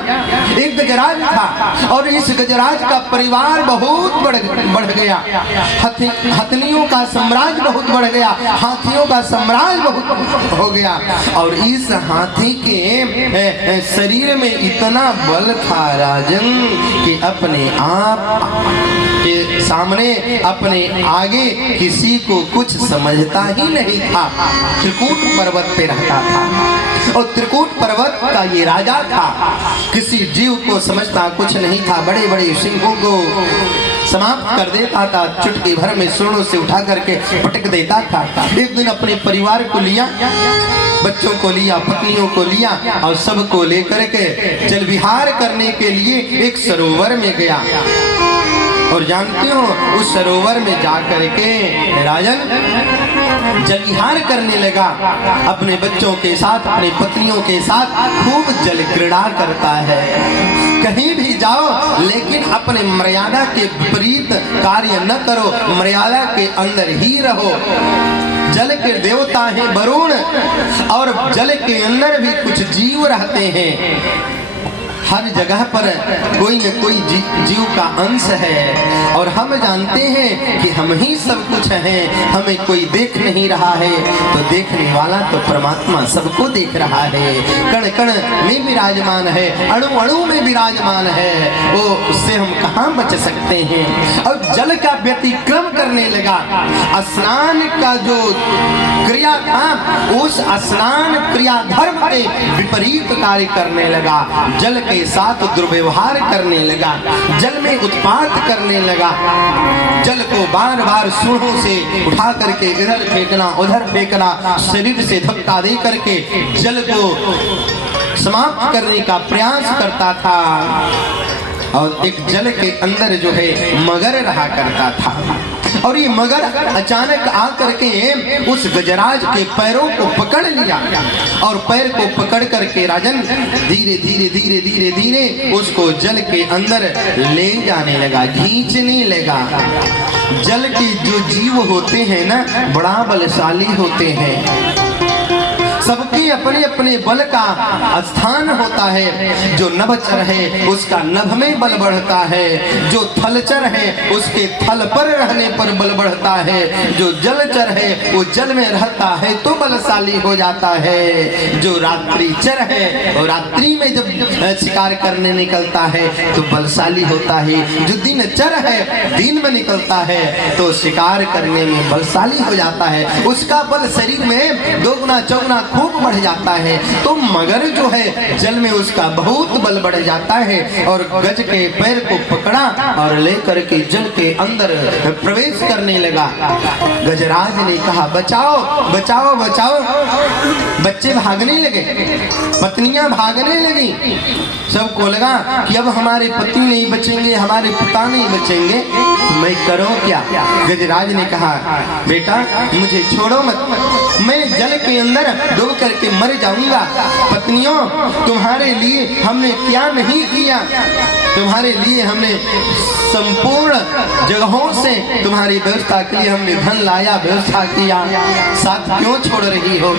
एक गजराज था और इस गजराज का परिवार बहुत बढ़ गया। हथनियों का साम्राज्य बहुत बढ़ गया, हाथियों का साम्राज्य बहुत हो गया। और इस हाथी के शरीर में इतना बल था राजन कि अपने आप के सामने, अपने आगे किसी को कुछ समझता ही नहीं था। त्रिकूट पर्वत पे रहता था और त्रिकूट पर्वत का ये राजा था। किसी जीव को समझता कुछ नहीं था, बड़े बड़े सिंहों को समाप्त कर देता था, चुटकी भर में सूंडों से उठा करके पटक देता था। एक दिन अपने परिवार को लिया, बच्चों को लिया, पत्नियों को लिया और सबको लेकर के जल विहार करने के लिए एक सरोवर में गया। और जानते हो उस सरोवर में जाकर के राजन जल विहार करने लगा, अपने बच्चों के साथ, अपनी पत्नियों के साथ खूब जल क्रीड़ा करता है। कहीं भी जाओ लेकिन अपने मर्यादा के विपरीत कार्य न करो, मर्यादा के अंदर ही रहो। जल के देवता हैं वरुण और जल के अंदर भी कुछ जीव रहते हैं। हर जगह पर कोई न कोई जीव का अंश है और हम जानते हैं कि हम ही सब कुछ हैं, हमें कोई देख नहीं रहा है तो देखने वाला तो परमात्मा सबको देख रहा है। कण कण में विराजमान है, अणु अणु में विराजमान है, वो उससे हम कहाँ बच सकते हैं। और जल का व्यतिक्रम करने लगा। स्नान का जो क्रिया था उस स्नान क्रिया धर्म के विपरीत कार्य करने लगा, जल के साथ दुर्व्यवहार करने लगा, जल में उत्पात करने लगा, जल को बार बार सूंडों से उठा करके इधर फेंकना उधर फेंकना, शरीर से धक्का दे करके जल को समाप्त करने का प्रयास करता था। और एक जल के अंदर जो है मगर रहा करता था और ये मगर अचानक आकर के उस गजराज के पैरों को पकड़ लिया और पैर को पकड़ करके राजन धीरे धीरे धीरे धीरे धीरे उसको जल के अंदर ले जाने लगा, खींचने लगा। जल के जो जीव होते हैं ना बड़ा बलशाली होते हैं। सबके अपने अपने बल का स्थान होता है। जो नभचर है उसका नभ में बल बढ़ता है, जो थलचर है उसके थल पर रहने पर बल बढ़ता है, जो जलचर है वो जल में रहता है तो बलशाली हो जाता है, जो रात्रिचर है और रात्रि में जब शिकार करने निकलता है तो बलशाली होता है, जो दिनचर है दिन में निकलता है तो शिकार करने में बलशाली हो जाता है, उसका बल शरीर में दोगुना चौगुना खूब बढ़ जाता है। तो मगर जो है जल में उसका बहुत बल बढ़ जाता है और गज के पैर को पकड़ा और लेकर के जल के अंदर प्रवेश करने लगा। गजराज ने कहा बचाओ बचाओ बचाओ। बच्चे भागने लगे, पत्नियां भागने लगी, सबको लगा कि अब हमारे पति नहीं बचेंगे, हमारे पिता नहीं बचेंगे, तो मैं करूं क्या। गजराज ने कहा बेटा मुझे छोड़ो मत, मैं जल के अंदर डूब करके मर जाऊंगा। पत्नियों तुम्हारे लिए हमने क्या नहीं किया, तुम्हारे लिए हमने संपूर्ण जगहों से तुम्हारी व्यवस्था के लिए हमने धन लाया, व्यवस्था किया, साथ क्यों छोड़ रही हो।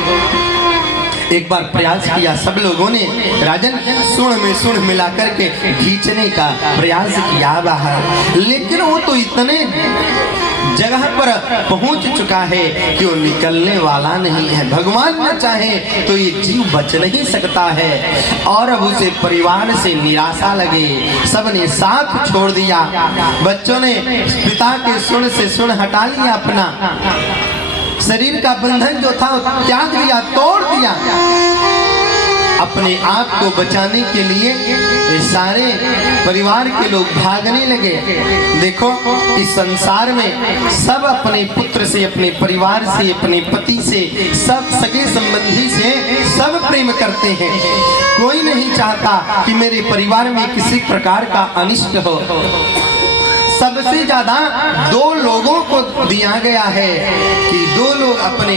एक बार प्रयास किया सब लोगों ने, राजन सुन में सुन मिला करके खींचने का प्रयास किया बाहर, लेकिन वो तो इतने जगह पर पहुंच चुका है कि वो निकलने वाला नहीं है। भगवान न चाहे तो ये जीव बच नहीं सकता है। और अब उसे परिवार से निराशा लगे, सबने साथ छोड़ दिया। बच्चों ने पिता के सुन से सुन हटा लिया, अपना शरीर का बंधन जो था त्याग दिया, तोड़ दिया। अपने आप को बचाने के लिए सारे परिवार के लोग भागने लगे। देखो इस संसार में सब अपने पुत्र से, अपने परिवार से, अपने पति से, सब सगे संबंधी से सब प्रेम करते हैं। कोई नहीं चाहता कि मेरे परिवार में किसी प्रकार का अनिष्ट हो। सबसे ज्यादा दो लोगों को दिया गया है कि दो लोग अपने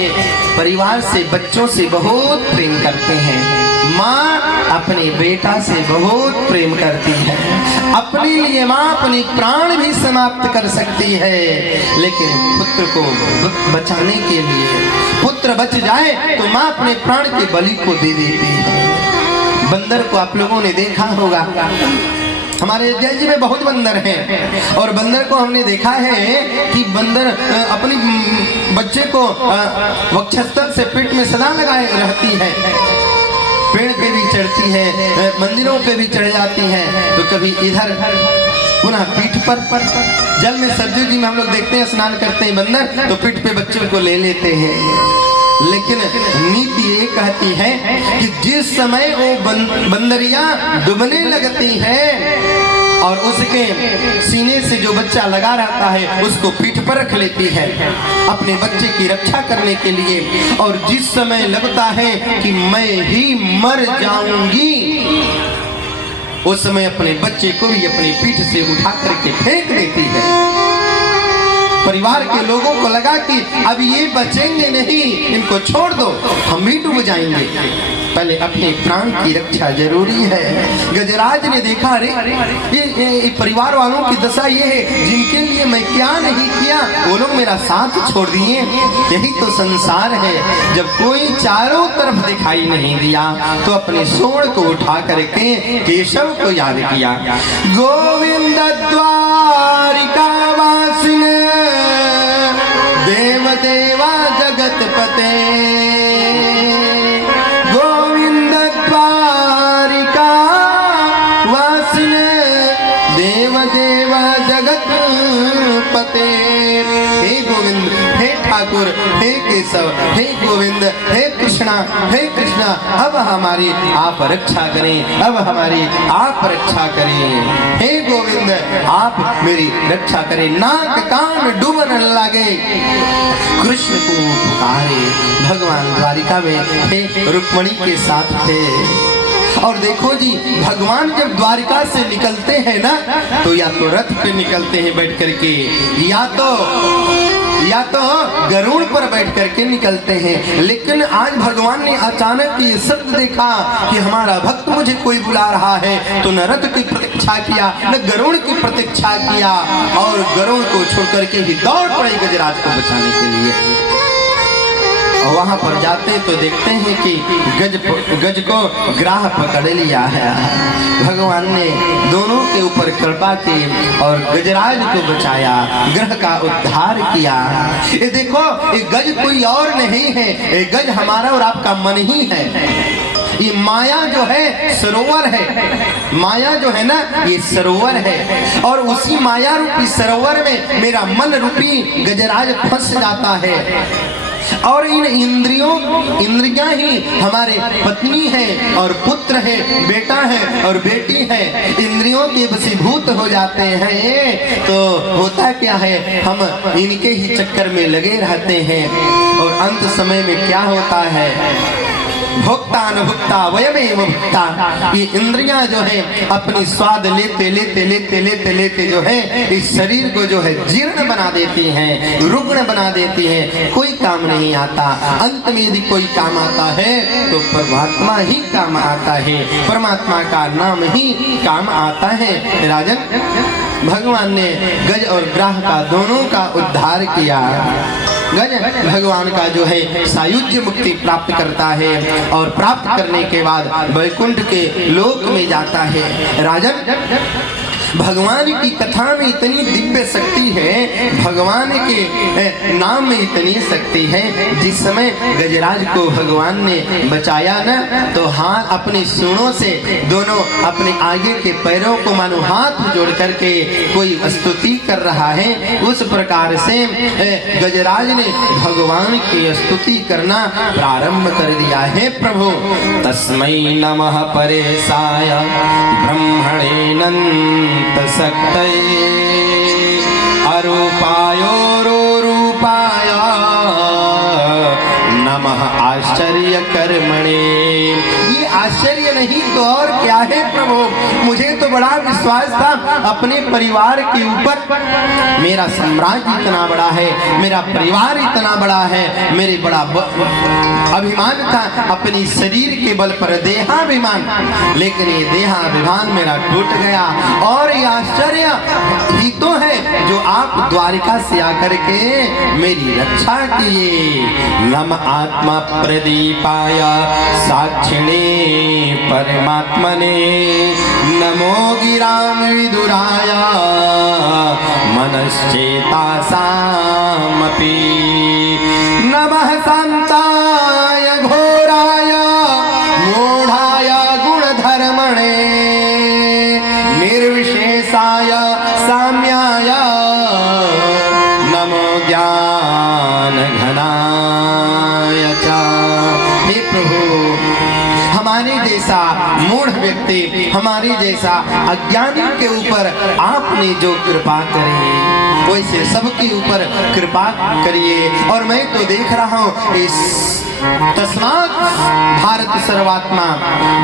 परिवार से, बच्चों से बहुत प्रेम करते हैं। माँ अपने बेटा से बहुत प्रेम करती है, अपने लिए माँ अपनी प्राण भी समाप्त कर सकती है, लेकिन पुत्र को बचाने के लिए, पुत्र बच जाए तो माँ अपने प्राण के बलि को दे देती है। बंदर को आप लोगों ने देखा होगा, हमारे जय जी में बहुत बंदर हैं और बंदर को हमने देखा है कि बंदर अपनी बच्चे को वक्षस्थल से पेट में सदा लगाए रहती है, पेड़ पे भी चढ़ती है, मंदिरों पे भी चढ़ जाती है, तो कभी इधर पुनः पीठ पर जल में सरजू जी में हम लोग देखते हैं स्नान करते हैं बंदर, तो पीठ पे बच्चों को ले लेते हैं। लेकिन नीति ये कहती है कि जिस समय वो बंदरिया डूबने लगती है और उसके सीने से जो बच्चा लगा रहता है उसको पीठ पर रख लेती है अपने बच्चे की रक्षा करने के लिए, और जिस समय लगता है कि मैं ही मर जाऊंगी उस समय अपने बच्चे को भी अपनी पीठ से उठा करके फेंक देती है। परिवार के लोगों को लगा कि अब ये बचेंगे नहीं, इनको छोड़ दो, हम भी डूब जाएंगे, पहले अपने प्राण की रक्षा जरूरी है। गजराज ने देखा अरे ये परिवार वालों की दशा ये है जिनके लिए मैं क्या नहीं किया वो लोग मेरा साथ छोड़ दिए। यही तो संसार है, जब कोई चारों तरफ दिखाई नहीं दिया तो अपने सोड़ को उठा करके केशव को याद किया। गोविंद द्वारिका वासिने देव देवा जगत पते, गोविंद द्वारिका वासिने देव देवा जगत पते। हे गोविंद, हे ठाकुर, हे केशव, हे गोविंद, हे कृष्णा, हे कृष्णा, अब हमारी आप रक्षा करें, अब हमारी आप रक्षा करें। हे गोविंद आप मेरी रक्षा करें, नाक कान डूबने लगे, कृष्ण को पुकारे। भगवान द्वारिका में हे रुक्मणी के साथ थे। और देखो जी भगवान जब द्वारिका से निकलते हैं ना तो या तो रथ पे निकलते हैं बैठ करके, या तो गरुड़ पर बैठ करके निकलते हैं। लेकिन आज भगवान ने अचानक ये शब्द देखा कि हमारा भक्त मुझे कोई बुला रहा है, तो न रथ की प्रतीक्षा किया न गरुड़ की प्रतीक्षा किया और गरुड़ को छोड़ करके ही दौड़ पड़े गजराज को बचाने के लिए। और वहां पर जाते तो देखते हैं कि गज को ग्राह पकड़ लिया है। भगवान ने दोनों के ऊपर कृपा की और गजराज को बचाया, ग्रह का उद्धार किया। ये देखो, ये गज कोई और नहीं है, ये गज हमारा और आपका मन ही है। ये माया जो है सरोवर है, माया जो है ना ये सरोवर है, और उसी माया रूपी सरोवर में मेरा मन रूपी गजराज फंस जाता है। और इन इंद्रियां ही हमारे पत्नी है और पुत्र है, बेटा है और बेटी है। इंद्रियों के वशीभूत हो जाते हैं तो होता क्या है, हम इनके ही चक्कर में लगे रहते हैं। और अंत समय में क्या होता है, भोक्ता अनुभुक्ता वयमेव भुक्ता। ये इंद्रियां जो है अपनी स्वाद लेते लेते लेते लेते लेते जो है इस शरीर को जो है जीर्ण बना देती हैं, रुग्ण बना देती हैं, कोई काम नहीं आता। अंत में यदि कोई काम आता है तो परमात्मा ही काम आता है, परमात्मा का नाम ही काम आता है। राजन, भगवान ने गज और ग्राह का दोनों का उद्धार किया। गज भगवान का जो है सायुज्य मुक्ति प्राप्त करता है और प्राप्त करने के बाद वैकुंठ के लोक में जाता है। राजन, भगवान की कथा में इतनी दिव्य शक्ति है, भगवान के नाम में इतनी शक्ति है। जिस समय गजराज को भगवान ने बचाया ना, तो हाथ अपने सूंडों से दोनों अपने आगे के पैरों को मानो हाथ जोड़ करके कोई स्तुति कर रहा है, उस प्रकार से गजराज ने भगवान की स्तुति करना प्रारंभ कर दिया है। प्रभु तस्मै नमः परेशाय ब्रह्मणेनन्त शक्तये अरूपायोरूपाय नमः आश्चर्य कर्मणे। ये आश्चर्य नहीं तो और क्या है प्रभु, मुझे तो बड़ा विश्वास था अपने परिवार के ऊपर। मेरा साम्राज्य इतना बड़ा है, मेरा परिवार इतना बड़ा है, मेरे बड़ा अभिमान था अपनी शरीर के बल पर, देहाभिमान। लेकिन ये देहाभिमान मेरा टूट गया। और ये आश्चर्य ही तो है जो आप द्वारिका से आकर के मेरी रक्षा किए। नम आत्मा प्रदीपाय साक्षिणे परमात्मने नमो गिराम विदुराय मनश्चेतासामपि नमः शान्ताय घोराय मूढ़ाय गुणधर्मणे निर्विशेषाय साम्याय नमो ज्ञान घनाय च। हे प्रभु, हमारे जैसा मूढ़ व्यक्ति, हमारे जैसा अज्ञानी के ऊपर आपने जो कृपा करी, वैसे सबके ऊपर कृपा करिए। और मैं तो देख रहा हूँ इस तस्मात् भारत सर्वात्मा,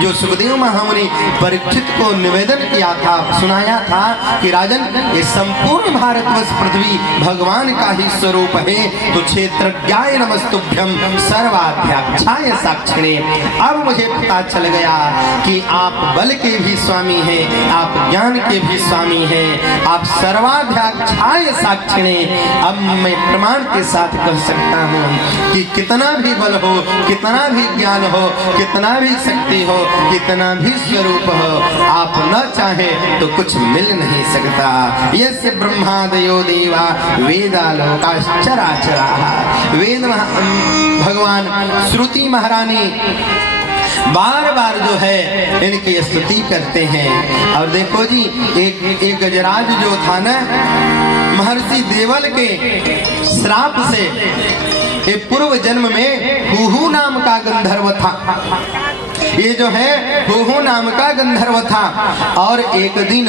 जो सुखदेव महामुनि परीक्षित को निवेदन किया था, सुनाया था कि राजन, ये संपूर्ण भारतवर्ष पृथ्वी भगवान का ही स्वरूप है। तो क्षेत्रज्ञाय नमस्तुभ्यं सर्वाध्यक्षाय साक्षिणे। अब मुझे पता चल गया कि आप बल के भी स्वामी हैं, आप ज्ञान के भी स्वामी हैं, आप सर्वाध्यक्षाय साक्षिणे। अब मैं प्रमाण के साथ कह सकता हूँ कि कितना भी बल हो, कितना भी ज्ञान हो, कितना भी शक्ति हो, कितना भी स्वरूप हो, आप न चाहे तो कुछ मिल नहीं सकता। यस्य ब्रह्मादयो देवा वेदालोकाश्चराचराः। वेद भगवान श्रुति महारानी बार बार जो है इनकी स्तुति करते हैं। और देखो जी, एक गजराज जो था ना, महर्षि देवल के श्राप से ये पूर्व जन्म में हुहू नाम का गंधर्व था। ये जो है हुहू नाम का गंधर्व था। और एक दिन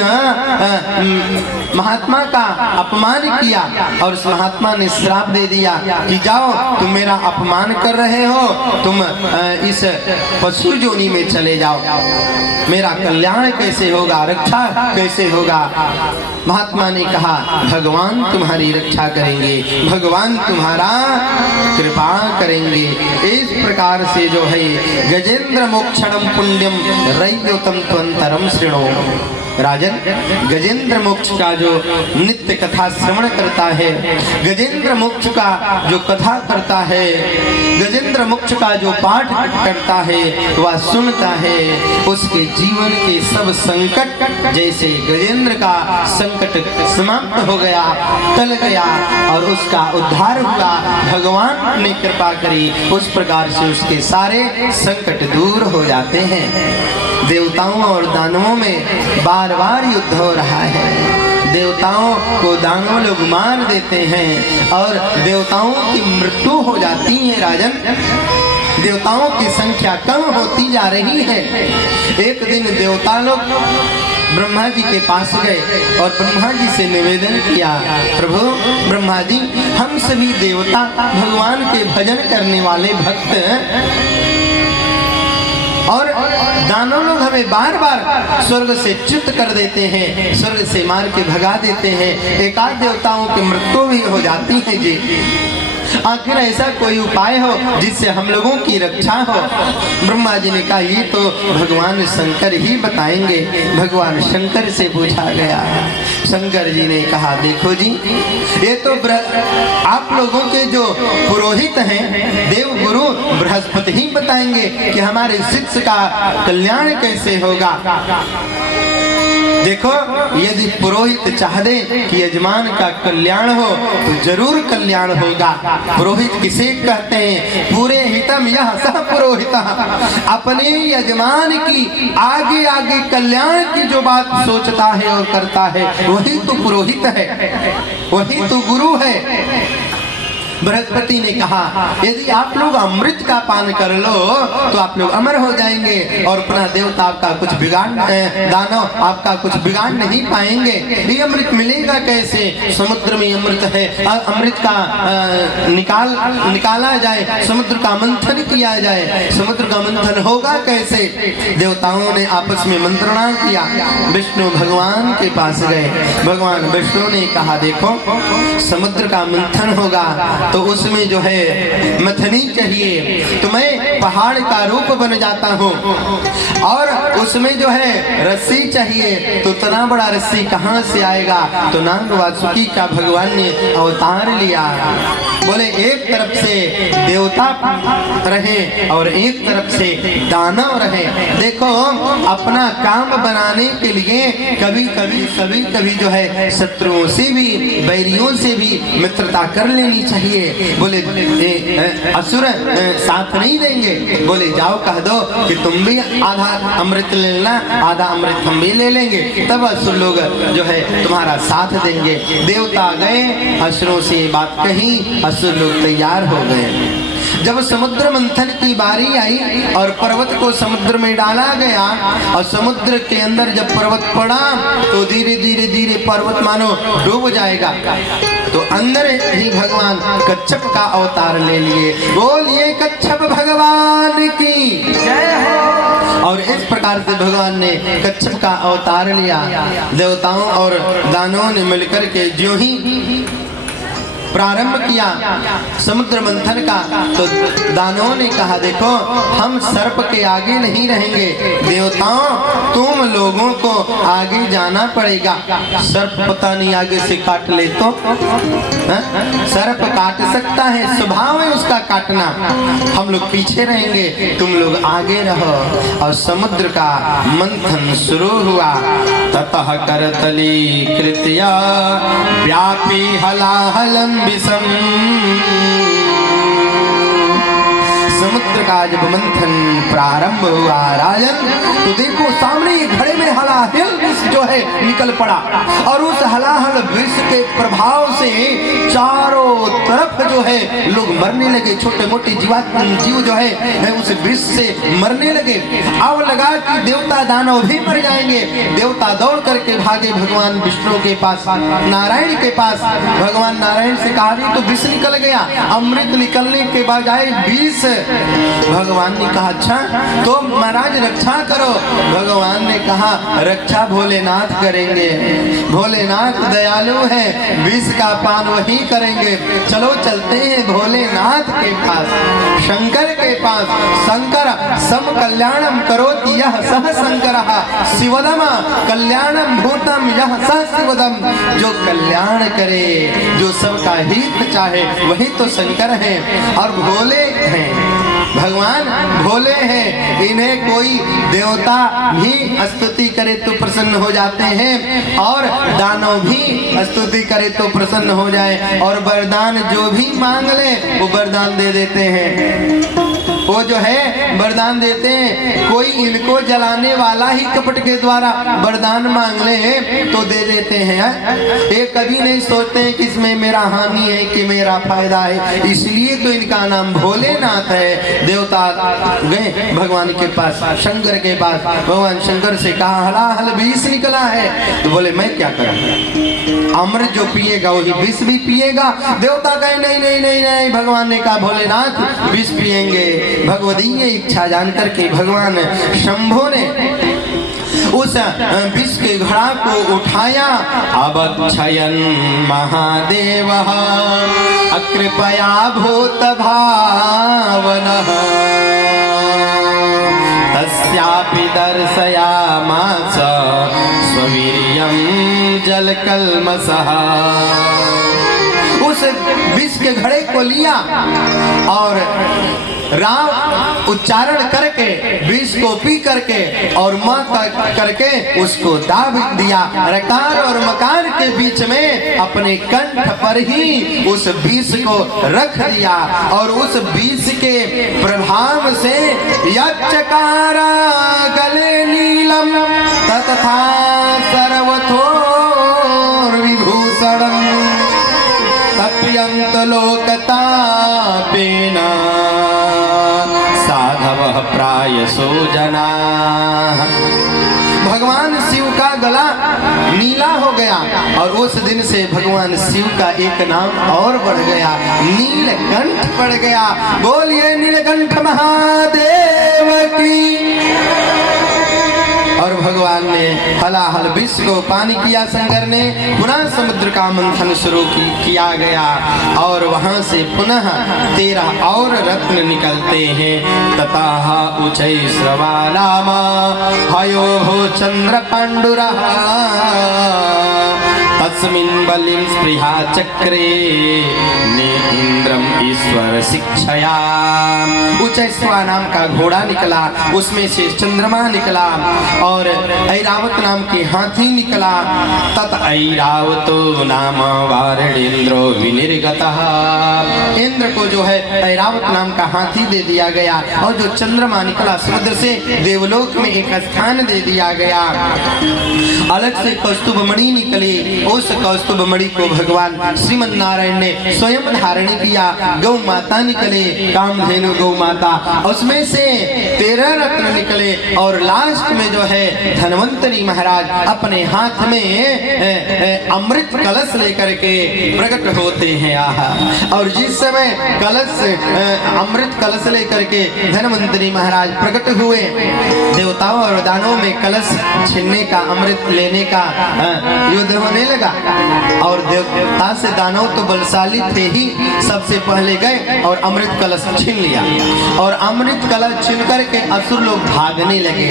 महात्मा का अपमान किया और उस महात्मा ने श्राप दे दिया कि जाओ, तुम मेरा अपमान कर रहे हो, तुम इस पशु जोनी में चले जाओ, मेरा कल्याण कैसे होगा, रक्षा कैसे होगा। महात्मा ने कहा, भगवान तुम्हारी रक्षा करेंगे, भगवान तुम्हारा कृपा करेंगे। इस प्रकार से जो है गजेंद्र मोक्षणम पुण्यम रैयोतम त्वंतरम श्रृणो। राजन, गजेंद्र मोक्ष का जो नित्य कथा श्रवण करता है, गजेंद्र मोक्ष का जो कथा करता है, गजेंद्र मोक्ष का जो पाठ करता है, वह सुनता है, उसके जीवन के सब संकट जैसे गजेंद्र का संकट समाप्त हो गया, टल गया और उसका उद्धार हुआ। भगवान ने कृपा करी, उस प्रकार से उसके सारे संकट दूर हो जाते हैं। देवताओं और दानवों में बार बार युद्ध हो रहा है। देवताओं को दानव लोग मार देते हैं और देवताओं की मृत्यु हो जाती है। राजन, देवताओं की संख्या कम होती जा रही है। एक दिन देवता लोग ब्रह्मा जी के पास गए और ब्रह्मा जी से निवेदन किया, प्रभु ब्रह्मा जी, हम सभी देवता भगवान के भजन करने वाले भक्त हैं और दानव लोग हमें बार बार स्वर्ग से च्युत कर देते हैं, स्वर्ग से मार के भगा देते हैं, एकाध देवताओं की मृत्यु भी हो जाती है जी। आखिर ऐसा कोई उपाय हो जिससे हम लोगों की रक्षा हो। ब्रह्मा जी ने कहा, ये तो भगवान शंकर ही बताएंगे। भगवान शंकर से पूछा गया। शंकर जी ने कहा, देखो जी, ये तो आप लोगों के जो पुरोहित हैं, देव गुरु बृहस्पति ही बताएंगे कि हमारे शिष्य का कल्याण कैसे होगा। देखो, यदि पुरोहित चाह दे कि यजमान का कल्याण हो तो जरूर कल्याण होगा। पुरोहित किसे कहते हैं? पूरे हितम यह सह पुरोहित, अपने यजमान की आगे आगे कल्याण की जो बात सोचता है और करता है, वही तो पुरोहित है, वही तो गुरु है। बृहस्पति ने कहा, यदि आप लोग अमृत का पान कर लो तो आप लोग अमर हो जाएंगे और अपना देवता आपका कुछ बिगाड़, दानव आपका कुछ बिगाड़ नहीं पाएंगे। ये अमृत मिलेगा कैसे? समुद्र में अमृत है, अमृत का निकाला जाए, समुद्र का मंथन किया जाए, समुद्र का मंथन होगा कैसे? देवताओं ने आपस में मंत्रणा किया। विष्णु भगवान के पास गए। भगवान विष्णु ने कहा, देखो, समुद्र का मंथन होगा तो उसमें जो है मथनी चाहिए, तो मैं पहाड़ का रूप बन जाता हूँ, और उसमें जो है रस्सी चाहिए, तो इतना बड़ा रस्सी कहाँ से आएगा? तो नाग वासुकी का भगवान ने अवतार लिया। बोले, एक तरफ से देवता रहे और एक तरफ से दानव रहे। देखो, अपना काम बनाने के लिए कभी कभी जो है शत्रुओं से भी, बैरियों से भी मित्रता कर लेनी चाहिए। बोले, असुर साथ नहीं देंगे। बोले, जाओ कह दो कि तुम भी आधा अमृत ले लेना, आधा अमृत हम भी ले लेंगे, तब असुर लोग जो है तुम्हारा साथ देंगे। देवता गए, असुरों से बात कही, असुर लोग तैयार हो गए। जब समुद्र मंथन की बारी आई और पर्वत को समुद्र में डाला गया और समुद्र के अंदर जब पर्वत पड़ा तो धीरे धीरे धीरे पर्वत मानो डूब जाएगा, तो अंदर ही भगवान कच्छप का अवतार ले लिए। बोलिए कच्छप भगवान की जय हो। और इस प्रकार से भगवान ने कच्छप का अवतार लिया। देवताओं और दानवों ने मिलकर के जो ही प्रारंभ किया समुद्र मंथन का, तो दानवों ने कहा, देखो, हम सर्प के आगे नहीं रहेंगे, देवताओं तुम लोगों को आगे जाना पड़ेगा। सर्प पता नहीं आगे से काट ले तो, सर्प काट सकता है, स्वभाव है उसका काटना, हम लोग पीछे रहेंगे, तुम लोग आगे रहो। और समुद्र का मंथन शुरू हुआ। ततः करतली कृत्या व्यापी हलाहलम विषम। समुद्र का जब मंथन प्रारंभ हुआ राजन, तो देखो सामने ये घड़े में हलाहल विष जो है निकल पड़ा, और उस हलाहल विष के प्रभाव से चारों तरफ जो है लोग मरने लगे, छोटे मोटे जीव जो है उस विष से मरने लगे। अब लगा कि देवता दानव भी मर जाएंगे। देवता दौड़ करके भागे भगवान विष्णु के पास, नारायण के पास। भगवान नारायण से कहा, तो विष निकल गया, अमृत निकलने के बजाय विष। भगवान ने कहा, अच्छा तो महाराज रक्षा करो। भगवान ने कहा, रक्षा भोलेनाथ भोलेनाथ करेंगे। भोलेनाथ दयालु है, विष का पान वही करेंगे। चलो चलते हैं भोलेनाथ के पास, शंकर के पास। शंकर सम कल्याणम करोति यह सह शंकरः, शिवदम कल्याणम भूतम यह सह शिवदम। जो कल्याण करे, जो सबका हित चाहे, वही तो शंकर है। और भोले हैं, भगवान भोले हैं, इन्हें कोई देवता भी स्तुति करे तो प्रसन्न हो जाते हैं, और दानव भी स्तुति करे तो प्रसन्न हो जाए। और वरदान जो भी मांग ले वो वरदान दे देते हैं। वो जो है वरदान देते हैं। कोई इनको जलाने वाला ही कपट के द्वारा वरदान मांग ले तो दे देते हैं। ये कभी नहीं सोचते हैं कि इसमें मेरा हानि है कि मेरा फायदा है। इसलिए तो इनका नाम भोलेनाथ है। देवता गए भगवान के पास, शंकर के पास। भगवान शंकर से कहा हलाहल विष निकला है। तो बोले मैं क्या करूं, अमृत जो पिएगा वही विष भी पिएगा। देवता कहे नहीं नहीं नहीं नहीं। भगवान ने कहा भोलेनाथ विष पिएंगे। भगवदीय इच्छा जान करके भगवान शंभो ने उस विष के घड़ा को उठाया। अवक्षयन् महादेवः अकृपया भूत भावनः तस्यापि दर्शयामास स्ववीर्यं जलकल्मषः। उस विष के घड़े को लिया और राम उच्चारण करके विष को पी करके और माँ करके उसको दाब दिया। रकार और मकार के बीच में अपने कंठ पर ही उस विष को रख दिया। और उस विष के प्रभाव से यच्चकार गले नीलम तथा सर्वथोर विभूषणम तप्यंत लोकतापेन साधवः प्रायसो जनाः। भगवान शिव का गला नीला हो गया और उस दिन से भगवान शिव का एक नाम और बढ़ गया, नीलकंठ पड़ गया। बोलिए नीलकंठ महादेव की। और भगवान ने हलाहल विष को पानी किया। शंकर ने पुनः समुद्र का मंथन शुरू किया गया और वहां से पुनः 13 और रत्न निकलते हैं। ततः उचै श्रवानाम हयो चंद्र पांडुरः तस्मिन् बलिं स्पृहा चक्रे ने इंद्रम ईश्वर शिक्षया। उचैश्वा नाम का घोड़ा निकला, उसमें से चंद्रमा निकला और ऐरावत नाम के हाथी निकला। तत ऐरावतो नाम वारणेन्द्रो विनिर्गतः। इंद्र को जो है ऐरावत नाम का हाथी दे दिया गया और जो चंद्रमा निकला समुद्र से देवलोक में एक स्थान दे दिया गया। अलग से कौस्तुभ मणि निकली, उस कौस्तुभ मणि को भगवान श्रीमन नारायण ने स्वयं धारण किया। गौ माता निकले, कामधेनु गौ माता, उसमें से 13 रत्न निकले और लास्ट में जो है धन्वंतरी महाराज अपने हाथ में अमृत कलश लेकर के प्रकट होते हैं। और जिस समय कलश अमृत कलश लेकर के धन्वंतरी महाराज प्रकट हुए, देवताओं और दानों में कलश छीनने का, अमृत लेने का युद्ध होने लगा। और देवता से दानव तो बलशाली थे ही, सबसे पहले गए और अमृत कलश छीन लिया। और अमृत कलश छीन करके असुर लोग भागने लगे।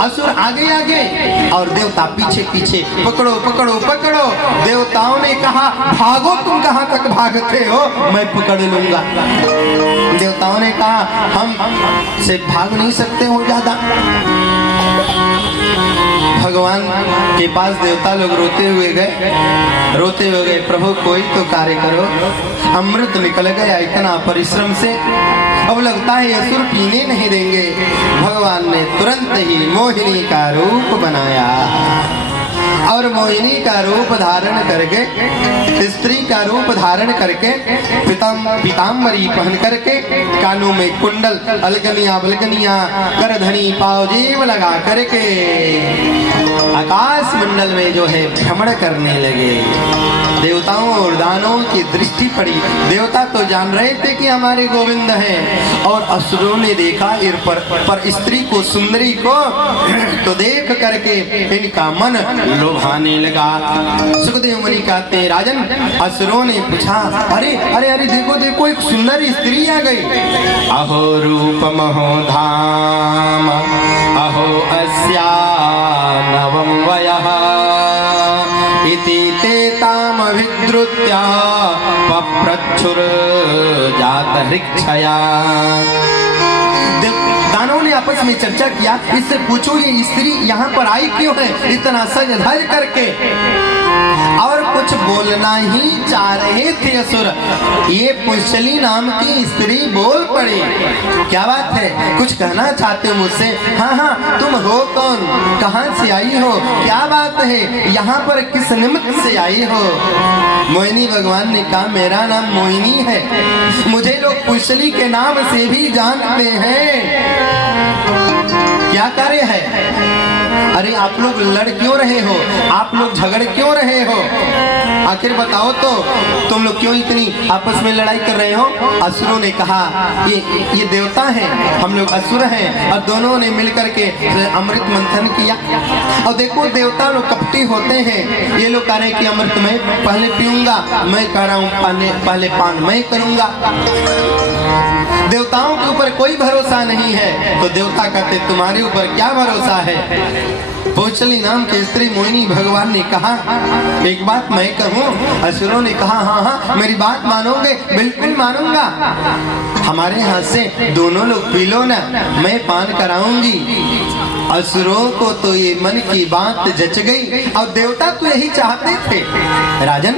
असुर आगे आगे और देवता पीछे पीछे। पकड़ो पकड़ो पकड़ो। देवताओं ने कहा भागो, तुम कहां तक भागते हो, मैं पकड़ लूंगा। देवताओं ने कहा हम से भाग नहीं सकते हो ज्यादा। भगवान के पास देवता लोग रोते हुए गए, प्रभु कोई तो कार्य करो। अमृत निकल गया इतना परिश्रम से, अब लगता है असुर पीने नहीं देंगे। भगवान ने तुरंत ही मोहिनी का रूप बनाया और मोहिनी का रूप धारण करके, स्त्री का रूप धारण करके, पीताम्बरी पहन करके, कानों में कुंडल, अलगनिया बलगनिया, करधनी पावजेब लगा करके आकाश मंडल में जो है भ्रमण करने लगे। देवताओं और दानवों की दृष्टि पड़ी। देवता तो जान रहे थे कि हमारे गोविंद हैं, और असुरों ने देखा पर स्त्री को, सुंदरी को तो देख करके इनका मन लोभाने लगा। सुखदेव मुनि कहते, राजन, असुरों ने पूछा, अरे अरे अरे देखो देखो, एक सुंदर स्त्री आ गई। अहो रूप महो धाम, अहो अस्या नवम वयः, इति ते ताम विद्रुत्य पप्रच्छुर जात हृक्षया। दानवों ने आपस में चर्चा किया, इससे पूछो ये स्त्री यहाँ पर आई क्यों है इतना सज धज करके। और कुछ बोलना ही चाह रहे थे असुर, ये पुंसली नाम की स्त्री बोल पड़ी। क्या बात है, कुछ कहना चाहते हो मुझसे? हाँ हाँ, तुम हो कौन, कहाँ से आई हो, क्या बात है, यहाँ पर किस निमित्त से आई हो? मोहिनी भगवान ने कहा, मेरा नाम मोहिनी है, मुझे लोग पुंसली के नाम से भी जानते हैं। क्या कार्य है? अरे आप लोग लड़ क्यों रहे हो, आप लोग झगड़ क्यों रहे हो, आखिर बताओ तो, तुम लोग क्यों इतनी आपस में लड़ाई कर रहे हो? असुरों ने कहा, ये देवता हैं, हम लोग असुर हैं, और दोनों ने मिलकर के अमृत मंथन किया। और देखो देवता लोग कपटी होते हैं, ये लोग कह रहे हैं कि अमृत मैं पहले पीऊंगा, मैं कह रहा हूँ पहले पान मैं करूंगा। देवताओं के ऊपर कोई भरोसा नहीं है, तो देवता कहते, तुम्हारे ऊपर क्या भरोसा है? पुंसली नाम के स्त्री मोहिनी भगवान ने कहा, एक बात मैं कहूँ? असुरों ने कहा, हाँ हाँ, मेरी बात मानोगे? बिल्कुल मानूंगा, हमारे हाथ से दोनों लोग पी लो ना, मैं पान कराऊंगी। असुरों को तो ये मन की बात जच गई, और देवता तो यही चाहते थे राजन।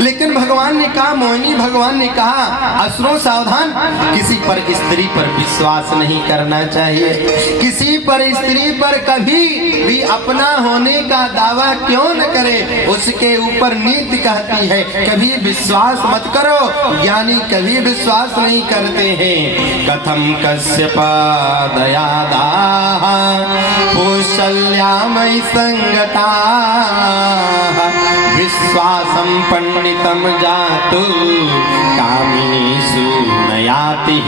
लेकिन भगवान ने कहा, मोहिनी भगवान ने कहा, असुरों सावधान, किसी पर स्त्री पर विश्वास नहीं करना चाहिए, किसी पर स्त्री पर कभी भी अपना होने का दावा क्यों न करे, उसके ऊपर नीति कहती है कभी विश्वास मत करो, ज्ञानी कभी विश्वास नहीं करते हैं। कथम कश्यपा दयादाः कौसल्यामयि संगता, विश्वासं पंडितं जातु कामिनीषु नयाति।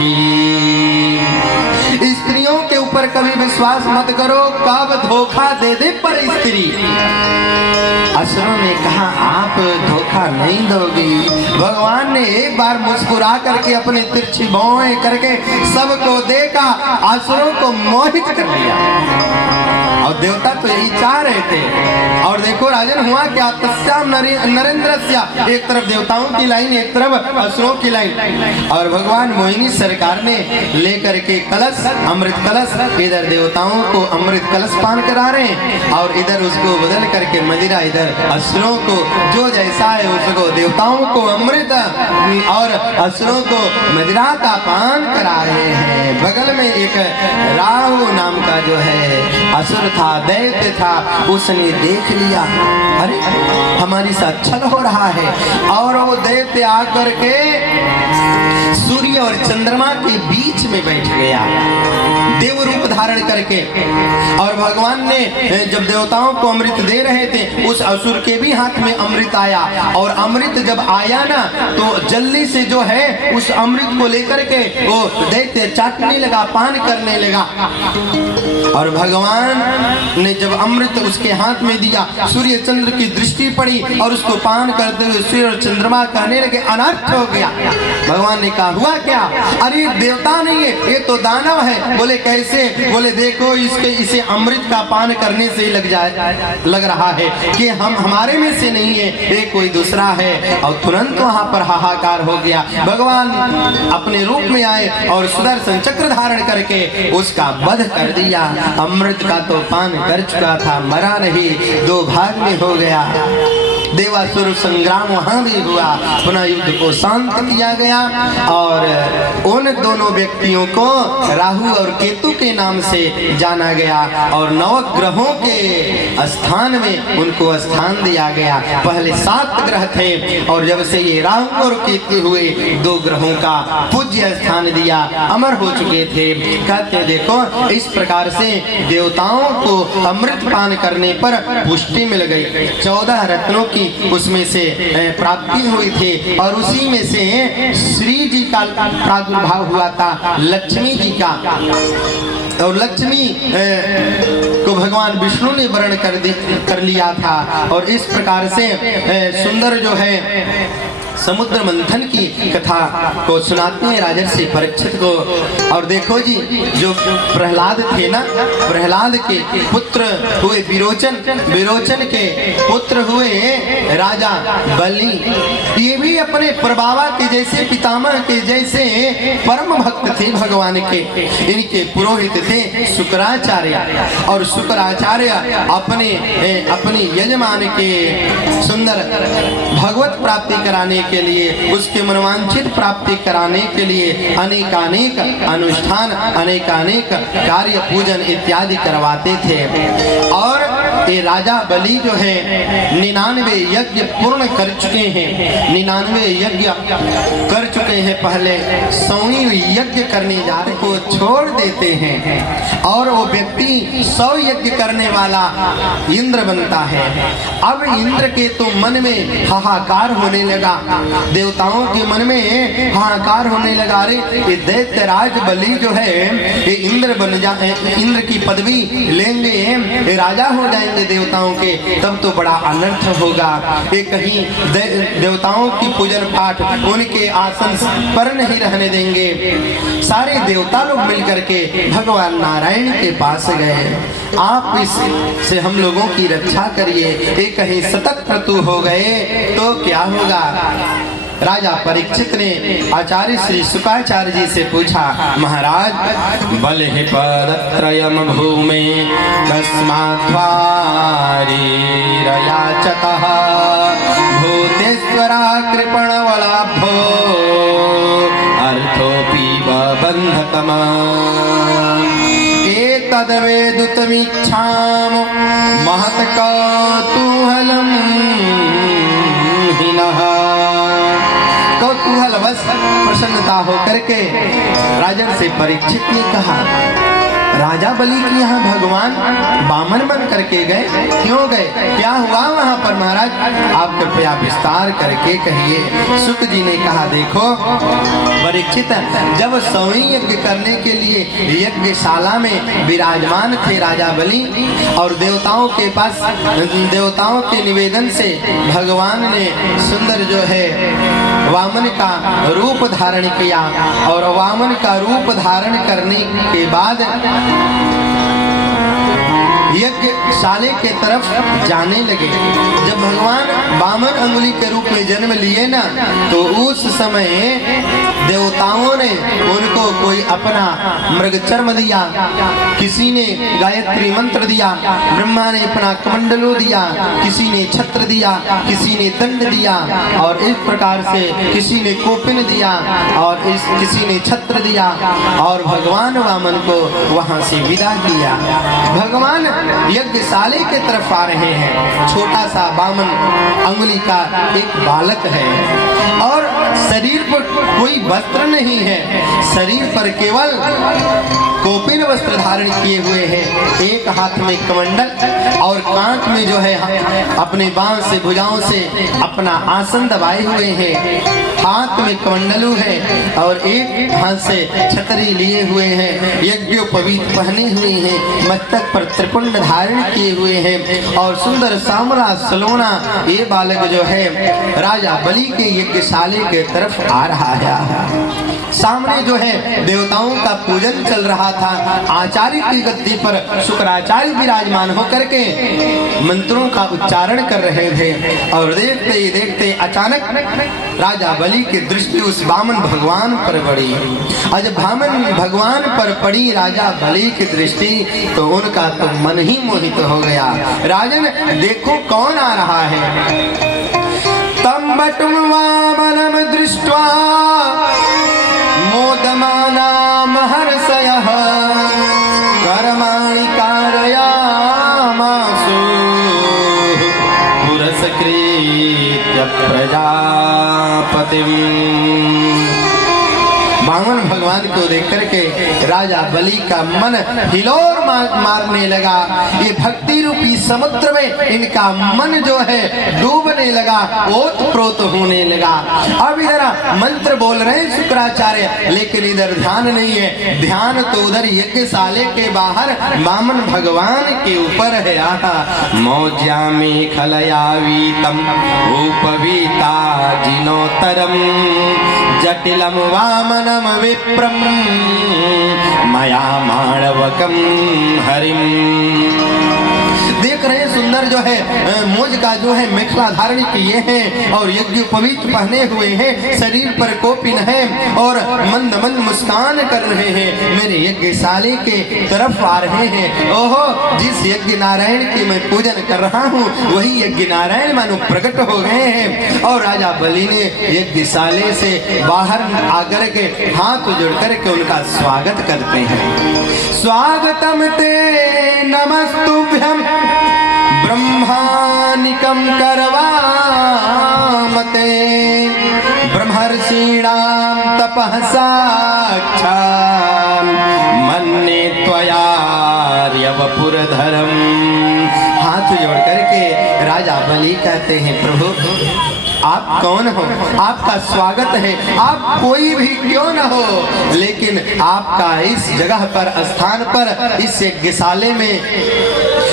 स्त्रियों के ऊपर कभी विश्वास मत करो, कब धोखा दे दे पर स्त्री। असुरों ने कहा, आप धोखा नहीं दोगी। भगवान ने एक बार मुस्कुरा करके अपने तिरछी भौहें करके सबको देखा, असुरों को मोहित कर लिया, और देवता तो यही चाह रहे थे। और देखो राजन, हुआ क्या, तस्याम नरेंद्रस्या, एक तरफ देवताओं की लाइन, एक तरफ असुरों की लाइन, और भगवान मोहिनी सरकार ने लेकर के कलश, अमृत कलश, इधर देवताओं को अमृत कलश पान करा रहे हैं, और इधर उसको बदल करके मदिरा, इधर असुरों को जो जैसा है उसको, देवताओं को अमृत और असुरों को मदिरा का पान करा रहे हैं। बगल में एक राहु नाम का जो है असुर था, दैत्य था, उसने देख लिया, अरे हमारी साथ छल हो रहा है, और वो दैत्य आकर के सूर्य और चंद्रमा के बीच में बैठ गया, देव रूप धारण करके। और भगवान ने जब देवताओं को अमृत दे रहे थे, उस असुर के भी हाथ में अमृत आया, और अमृत जब आया ना, तो जल्दी से जो है उस अमृत को लेकर के वो दैत्य चाटने लगा, पान करने लगा। और भगवान ने जब अमृत उसके हाथ में दिया, सूर्य चंद्र की दृष्टि पड़ी, और उसको पान करते हुए सूर्य और चंद्रमा कहने लगे, अनर्थ हो गया। भगवान ने कहा, हुआ क्या? अरे देवता नहीं है, ये तो दानव है। बोले कैसे? बोले देखो, इसे अमृत का पान करने से ही लग रहा है कि हम हमारे में से नहीं है, ये कोई दूसरा है। और तुरंत वहां पर हाहाकार हो गया। भगवान अपने रूप में आए और सुदर्शन चक्र धारण करके उसका वध कर दिया। अमृत का तो पान कर चुका था, मरा नहीं, दो भाग में हो गया। देवासुर संग्राम वहां भी हुआ, पुनः युद्ध को शांत किया गया, और उन दोनों व्यक्तियों को राहु और केतु के नाम से जाना गया। और नवग्रहों के स्थान में उनको स्थान दिया गया। पहले 7 ग्रह थे और जब से ये राहु और केतु हुए 2 ग्रहों का पूज्य स्थान दिया, अमर हो चुके थे। कहते देखो इस प्रकार से देवताओं को अमृत पान करने पर पुष्टि मिल गई। 14 रत्नों की उसमें से प्राप्ति हुई थी और उसी में से श्री जी का प्रादुर्भाव हुआ था, लक्ष्मी जी का। और लक्ष्मी को भगवान विष्णु ने वर्ण कर लिया था। और इस प्रकार से सुंदर जो है समुद्र मंथन की कथा को सुनाते हैं राजर्षि परीक्षित को। और देखो जी, जो प्रहलाद थे ना, प्रहलाद के पुत्र हुए विरोचन, विरोचन के पुत्र हुए राजा बलि। ये भी अपने प्रबावा के जैसे, पितामह के जैसे परम भक्त थे भगवान के। इनके पुरोहित थे शुक्राचार्य। और शुक्राचार्य अपने यजमान के सुंदर भगवत प्राप्ति कराने के लिए, उसके मनवांछित प्राप्ति कराने के लिए अनेकानेक अनुष्ठान, अनेकानेक कार्य, पूजन इत्यादि करवाते थे। और ये राजा बलि जो है 99 यज्ञ पूर्ण कर चुके हैं, 99 यज्ञ कर चुके हैं। पहले 100वीं यज्ञ करने जा रहे को छोड़ देते हैं और वो व्यक्ति 100 यज्ञ करने वाला इंद्र बनता है। अब इंद्र के तो मन में हाहाकार होने लगा, देवताओं के मन में हाहाकार होने लगा। रे ये दैत्यराज बलि जो है ये इंद्र बन जाए, इंद्र की पदवी लेंगे, ये राजा हो जाएंगे देवताओं के, तब तो बड़ा अनर्थ होगा। ये कहीं देवताओं की पूजन पाठ उनके आसन पर नहीं रहने देंगे। सारे देवता लोग मिलकर के भगवान नारायण के पास गए, आप इससे हम लोगों की रक्षा करिए, ये कहीं सतत क्रतु हो गए तो क्या होगा। राजा परीक्षित ने आचार्य श्री शुक्राचार्य जी से पूछा, महाराज बलिः पदत्रयम् भूमे कस्मात् वारीरयाचतः भूतेश्वरा कृपणवलाभो अर्थोऽपि बबन्धतमा एतद्वेदुतमीच्छाम महत्कौतूहलम् हिनः। कौतूहल बस प्रसन्नता होकर के राजर्षि परीक्षित ने कहा, राजा बलि की यहाँ भगवान बामन बन करके गए, क्यों गए, क्या हुआ वहाँ पर महाराज, आप कृपया विस्तार करके कहिए। शुक जी ने कहा, देखो परीक्षित, जब 100वीं यज्ञ करने के लिए यज्ञशाला में विराजमान थे राजा बलि और देवताओं के पास, देवताओं के निवेदन से भगवान ने सुंदर जो है वामन का रूप धारण किया। और वामन का रूप धारण करने के बाद यज्ञशाले के तरफ जाने लगे। जब भगवान वामन अंगुली के रूप में जन्म लिए ना, तो उस समय देवताओं ने उनको कोई अपना मृग चर्म दिया, किसी ने गायत्री मंत्र दिया, ब्रह्मा ने अपना कमंडलू दिया, किसी ने छत्र दिया, किसी ने दंड दिया, और इस प्रकार से किसी ने कोपिन दिया और किसी ने छत्र दिया। और भगवान वामन को वहां से विदा किया। भगवान यज्ञशाले के तरफ आ रहे हैं, छोटा सा वामन अंगुली का एक बालक है और शरीर पर कोई वस्त्र नहीं है, शरीर पर केवल कोपिन वस्त्र धारण किए हुए हैं, एक हाथ में कमंडल और कांच में जो है अपने बांह से भुजाओं से अपना आसन दबाए हुए हैं, हाथ में कमंडलू है और एक हाथ से छतरी लिए हुए हैं, यज्ञोपवीत पहने हुए हैं, मस्तक पर त्रिपुंड धारण किए हुए हैं और सुंदर सांवला सलोना ये बालक जो है राजा बलि के यज्ञशाले के तरफ आ रहा है। सामने जो है देवताओं का पूजन चल रहा था, आचार्य की गद्दी पर शुक्राचार्य विराजमान होकर के मंत्रों का उच्चारण कर रहे थे। और देखते ही देखते अचानक राजा बलि की दृष्टि उस वामन भगवान पर पड़ी। आज वामन भगवान पर पड़ी राजा बलि की दृष्टि, तो उनका तो मन ही मोहित हो गया। राजन देखो कौन आ रहा है। तम बटुम वामनम दृष्ट्वा मोदमाना महर्षयः कर्माणि कारयामासु सतीम। वामन भगवान को देख करके राजा बलि का मन हिलोर मारने लगा। ये भक्ति रूपी समुद्र में इनका मन जो है डूबने लगा, ओत प्रोत होने लगा। अब इधर मंत्र बोल रहे हैं शुक्राचार्य, लेकिन इधर ध्यान नहीं है। ध्यान तो उधर यज्ञशाले के बाहर वामन भगवान के ऊपर है। आहा मौज्या में खलयावीतम उपवीता जिनोतरम जटिलम वामनम विप्रम मया माणवकम हरिम। देख रहे हैं सुंदर जो है मोज का जो है मेखला धारण किए हैं और यज्ञ पवित्र पहने हुए हैं, शरीर पर कोपिन है और मंद मंद मुस्कान कर रहे हैं। मेरे यज्ञशाले के तरफ आ रहे हैं। ओहो, जिस यज्ञ नारायण की मैं पूजन कर रहा हूँ वही यज्ञ नारायण मानो प्रकट हो गए हैं। और राजा बलि ने यज्ञशाले से बाहर आकर के हाथ जोड़ करके उनका स्वागत करते हैं। स्वागतम ते नमस्तुभ्यं ब्रह्मानिकं करवामते ब्रह्मर्षीणां तपः साक्षात् मन्ये त्वयार्य वपुरधरम। हाथ जोड़ करके राजा बलि कहते हैं, प्रभु आप कौन हो? आपका स्वागत है। आप कोई भी क्यों न हो, लेकिन आपका इस जगह पर, स्थान पर, इस यज्ञशाले में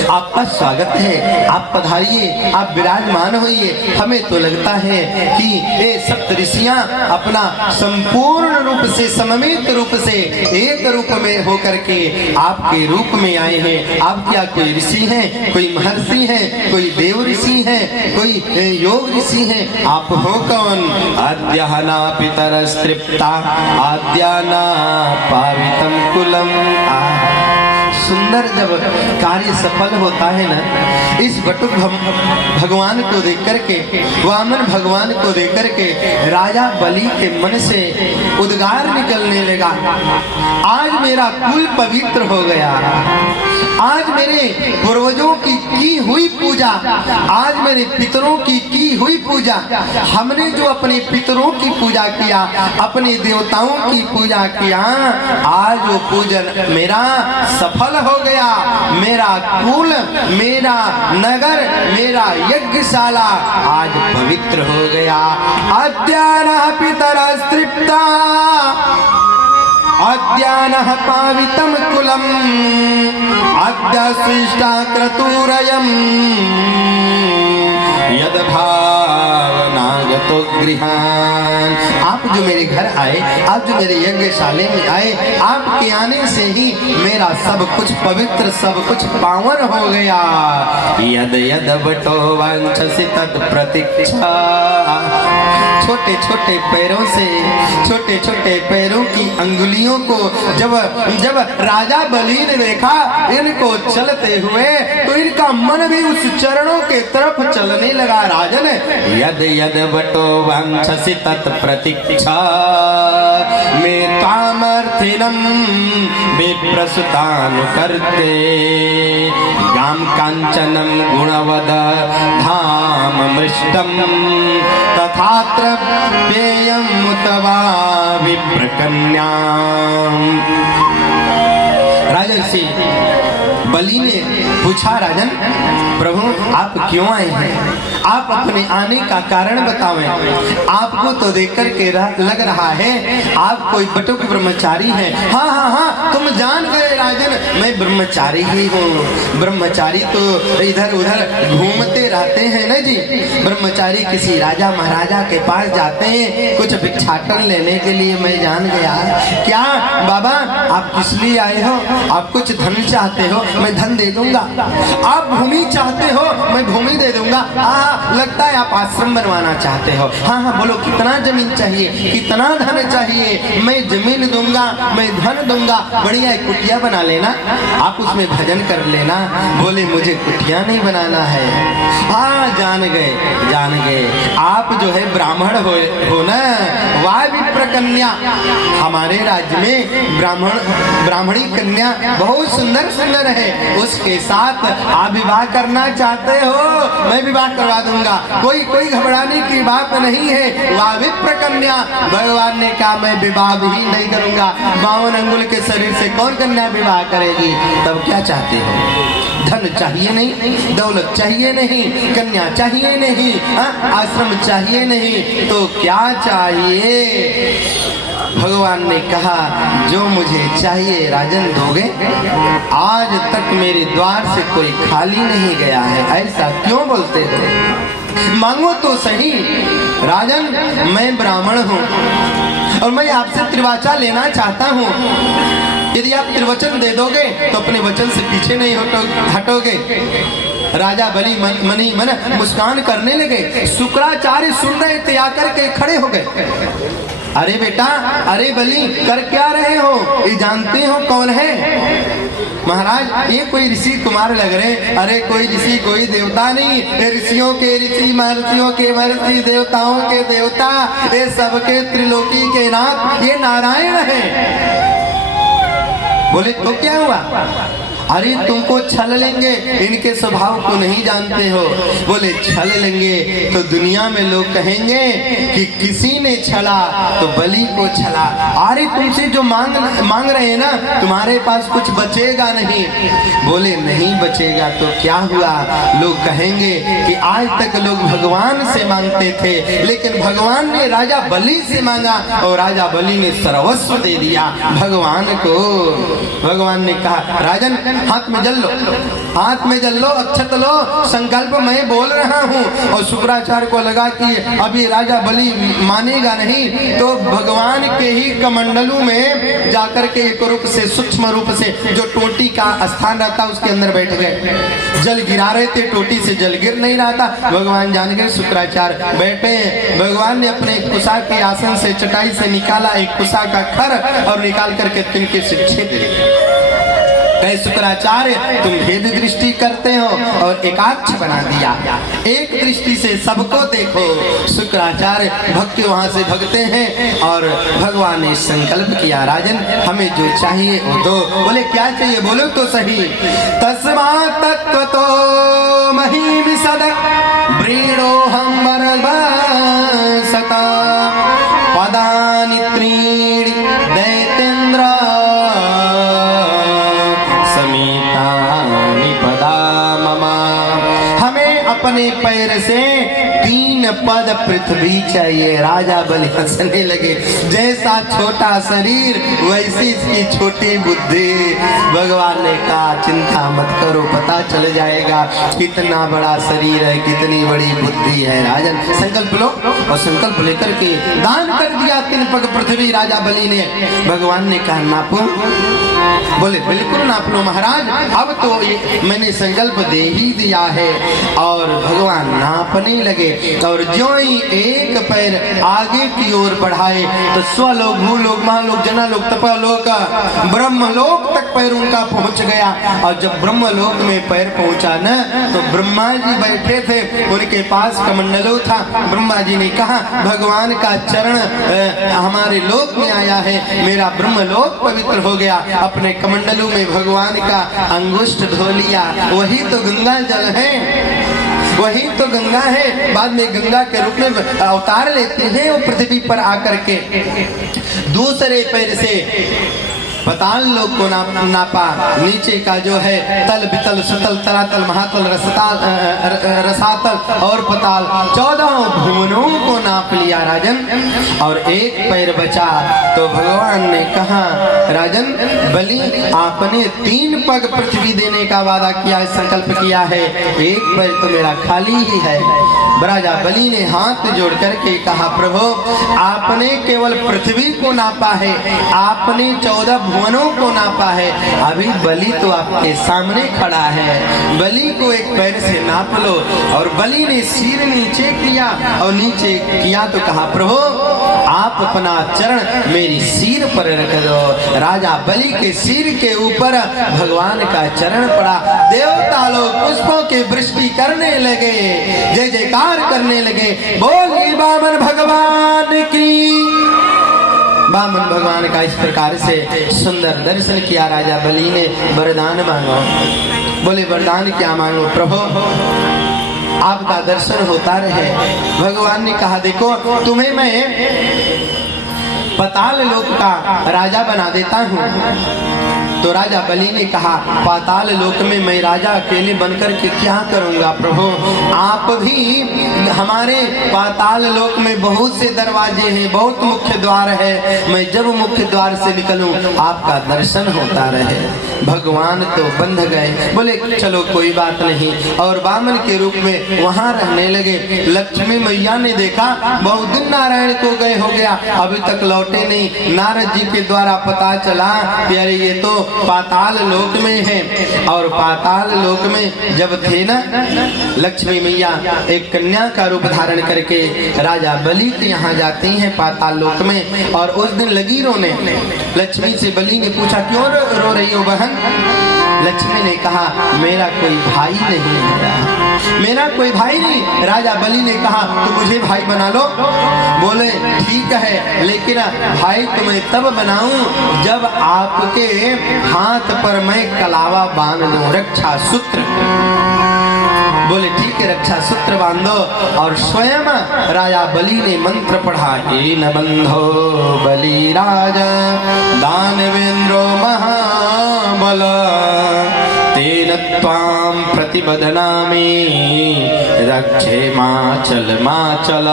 आपका स्वागत है। आप पधारिए, आप विराजमान होइए। हमें तो लगता है कि ये सप्त ऋषियां अपना संपूर्ण रूप से, सममित रूप से, एक रूप में होकर के आपके रूप में आए हैं। आप क्या कोई ऋषि हैं, कोई महर्षि हैं, कोई देव ऋषि हैं, कोई योग ऋषि हैं? आप हो कौन? अद्यहना पितरस्तृप्ता आद्याना पावितम कुलम। सुंदर जब कार्य सफल होता है ना, इस बटुक भगवान को देख करके, वामन भगवान को देख करके राजा बलि के मन से उद्गार निकलने लगा। आज मेरा कुल पवित्र हो गया। आज मेरे पूर्वजों की हुई पूजा, आज मेरे पितरों की हुई पूजा, हमने जो अपने पितरों की पूजा किया, अपने देवताओं की पूजा किया, आज वो पूजन मेरा सफल हो गया। मेरा कुल, मेरा नगर, मेरा यज्ञशाला आज पवित्र हो गया। अद्यानः पितरस्तृप्ता अद्यानः पावितं कुलम अद्य सृष्टा क्रतुरयम् यद भावनागतो गृहान। आप जो मेरे घर आए, आप जो मेरे यज्ञशाले में आए, आपके आने से ही मेरा सब कुछ पवित्र, सब कुछ पावन हो गया। यद यद बटो वांछसि तत् प्रतीक्षा। छोटे छोटे पैरों से, छोटे छोटे पैरों की अंगुलियों को जब राजा बलि ने देखा इनको चलते हुए, तो इनका मन भी उस चरणों के तरफ चलने लगा। राजन, यद यद बटो वांछसि तत् प्रतीक्षा में तामर्थिनम विप्रसुतानुकर्ते गाम कांचनम गुणवद धाम मृष्टम तथात्र पेयम मुतवा विप्रकन्या। राजर्षि बलि ने पूछा, राजन प्रभु आप क्यों आए हैं? आप अपने आने का कारण बतावें। आपको तो देख कर के लग रहा है आप कोई बटुक ब्रह्मचारी हैं। हाँ हाँ हाँ, तुम जान गए राजन, मैं ब्रह्मचारी ही हूँ। ब्रह्मचारी तो इधर उधर घूमते रहते हैं ना जी। ब्रह्मचारी किसी राजा महाराजा के पास जाते हैं कुछ भिक्षाटन लेने के लिए। मैं जान गया। क्या बाबा आप किस लिए आए हो? आप कुछ धन चाहते हो, मैं धन दे दूंगा। आप भूमि चाहते हो, मैं भूमि दे दूंगा। हाँ, लगता है आप आश्रम बनवाना चाहते हो। हाँ हाँ, बोलो कितना जमीन चाहिए, कितना धन चाहिए? मैं जमीन दूंगा, मैं धन दूंगा। बढ़िया एक कुटिया बना लेना, आप उसमें भजन कर लेना। बोले मुझे कुटिया नहीं बनाना है। हाँ, जान गए जान गए, आप जो है ब्राह्मण हो ना। वाह विप्र कन्या, हमारे राज्य में ब्राह्मणी कन्या बहुत सुंदर सुंदर है। है उसके साथ आप विवाह करना चाहते हो, मैं विवाह करवा दूंगा, कोई घबराने की बात नहीं है। वह विप्र कन्या, भगवान ने कहा मैं विवाह भी नहीं करूंगा। 52 अंगुल के शरीर से कौन कन्या विवाह करेगी? तब क्या चाहते हो? धन चाहिए नहीं, दौलत चाहिए नहीं, कन्या चाहिए नहीं, आश्रम चाहिए नहीं, तो क्या चाहिए? भगवान ने कहा जो मुझे चाहिए राजन दोगे? आज तक मेरे द्वार से कोई खाली नहीं गया है, ऐसा क्यों बोलते हो? मांगो तो सही। राजन मैं ब्राह्मण हूँ और मैं आपसे त्रिवाचा लेना चाहता हूँ। यदि आप त्रिवचन दे दोगे तो अपने वचन से पीछे नहीं हटोगे। राजा बलि मनी मन मुस्कान करने लगे। शुक्राचार्य सुन रहे थे, आकर के खड़े हो गए। अरे बेटा, अरे बलि कर क्या रहे हो? ये जानते हो कौन है? महाराज ये कोई ऋषि कुमार लग रहे। अरे कोई ऋषि कोई देवता नहीं, ये ऋषियों के ऋषि, महर्षियों के महर्षि, देवताओं के देवता, ये सबके त्रिलोकी के नाथ ये नारायण है। बोले तो क्या हुआ? अरे तुमको छल लेंगे, इनके स्वभाव को नहीं जानते हो। बोले छल लेंगे तो दुनिया में लोग कहेंगे कि किसी ने छला तो बलि को छला। अरे तुमसे जो मांग रहे हैं ना, तुम्हारे पास कुछ बचेगा नहीं। बोले नहीं बचेगा तो क्या हुआ? लोग कहेंगे कि आज तक लोग भगवान से मांगते थे, लेकिन भगवान ने राजा बलि से मांगा और राजा बलि ने सर्वस्व दे दिया भगवान को। भगवान ने कहा राजन हाथ में जल लो, हाथ में जल लो, अक्षत लो, संकल्प मैं बोल रहा हूँ। और शुक्राचार्य को लगा कि अभी राजा बलि मानेगा नहीं, तो भगवान के ही कमंडलू में जाकर के एक रूप से, सूक्ष्म रूप से, जो टोटी का स्थान रहता उसके अंदर बैठ गए। जल गिरा रहे थे, टोटी से जल गिर नहीं रहा था। भगवान जान गए शुक्राचार्य बैठे। भगवान ने अपने कुशा के आसन से, चटाई से निकाला एक कुशा का खर और निकाल करके तिनके से छेद दिया। कहे शुक्राचार्य तुम भेद दृष्टि करते हो, और एकाक्ष बना दिया। एक दृष्टि से सबको देखो। शुक्राचार्य भक्त वहां से भगते हैं और भगवान ने संकल्प किया राजन हमें जो चाहिए वो दो। बोले क्या चाहिए? बोलो तो सही। तस्मा तत्व तो मही विशद व्रीडो हम सता पदानि त्रीणि दैतेन्द्र अपने पैर से 3 पद पृथ्वी चाहिए। राजा बलि हंसने लगे। जैसा छोटा शरीर वैसी इसकी छोटी बुद्धि। भगवान ने कहा चिंता मत करो, पता चल जाएगा कितना बड़ा शरीर है, कितनी बड़ी बुद्धि है। राजन संकल्प लो, और संकल्प लेकर के दान कर दिया 3 पग पृथ्वी राजा बलि ने। भगवान ने कहा नापो। बोले बिल्कुल नाप लो महाराज, अब तो ये मैंने संकल्प दे ही दिया है। और भगवान नापने लगे, और जो ही एक पैर आगे की ओर बढ़ाए तो स्वलोक, भूलोक, महालोक, जनालोक, तपालोक, ब्रह्मलोक तक पैर उनका पहुंच गया। और जब ब्रह्मलोक में पैर पहुंचा न, तो ब्रह्मा जी बैठे थे, उनके पास कमंडलू था। ब्रह्मा जी ने कहा भगवान का चरण हमारे लोक में आया है, मेरा ब्रह्मलोक पवित्र हो गया। अपने कमंडलू में भगवान का अंगुष्ठ धो लिया। वही तो गंगा जल है, वही तो गंगा है। बाद में गंगा के रूप में अवतार लेते हैं वो पृथ्वी पर आकर के। दूसरे पैर से पताल लोक को नापा। नीचे का जो है तल, वितल, सुतल, तरातल, महातल, रसातल और पताल 14 भुवनों को नाप लिया राजन। और एक पैर बचा तो भगवान ने कहा राजन बलि आपने 3 पग पृथ्वी देने का वादा किया है, संकल्प किया है, एक पैर तो मेरा खाली ही है। राजा बलि ने हाथ जोड़ करके कहा प्रभु आपने केवल पृथ्वी को नापा है, आपने 14 भुवनों को नापा है। अभी बलि तो आपके सामने खड़ा है, बलि को एक पैर से नाप लो। और बलि ने सिर नीचे किया, और नीचे किया तो कहा प्रभु आप अपना चरण मेरी सिर पर रख दो। राजा बलि के सिर के ऊपर भगवान का चरण पड़ा। देवता लोग पुष्पों की वृष्टि करने लगे, जय जयकार करने लगे। बोलिए वामन भगवान की। वामन भगवान का इस प्रकार से सुंदर दर्शन किया राजा बलि ने। वरदान मांगो। बोले वरदान क्या मांगो प्रभु, आपका दर्शन होता रहे। भगवान ने कहा देखो तुम्हें मैं पाताल लोक का राजा बना देता हूँ। तो राजा बलि ने कहा पाताल लोक में मैं राजा अकेले बनकर के क्या करूंगा प्रभु, आप भी हमारे पाताल लोक में बहुत से दरवाजे हैं, बहुत मुख्य द्वार है, मैं जब मुख्य द्वार से निकलूं आपका दर्शन होता रहे। भगवान तो बंध गए। बोले चलो कोई बात नहीं, और वामन के रूप में वहां रहने लगे। लक्ष्मी मैया ने देखा बहुत दिन नारायण को गए हो गया, अभी तक लौटे नहीं। नारद जी के द्वारा पता चला कि अरे ये तो पाताल लोक में है। और पाताल लोक में जब थे ना, लक्ष्मी मैया एक कन्या का रूप धारण करके राजा बलि के यहाँ जाती हैं पाताल लोक में। और उस दिन लगी रोने। लक्ष्मी से बलि ने पूछा क्यों रो रही हो बहन। लक्ष्मी ने कहा मेरा कोई भाई नहीं है, मेरा कोई भाई नहीं। राजा बलि ने कहा तो मुझे भाई बना लो। बोले ठीक है, लेकिन भाई तुम्हें तब बनाऊं जब आपके हाथ पर मैं कलावा बांध दूं, रक्षा सूत्र। बोले ठीक है रक्षा सूत्र बांधो। और स्वयं राजा बलि ने मंत्र पढ़ा, न बंधो बलि राजा दानवेंद्रो महाबल तेन त्वां प्रतिबदनामि रक्षे माचल माचल।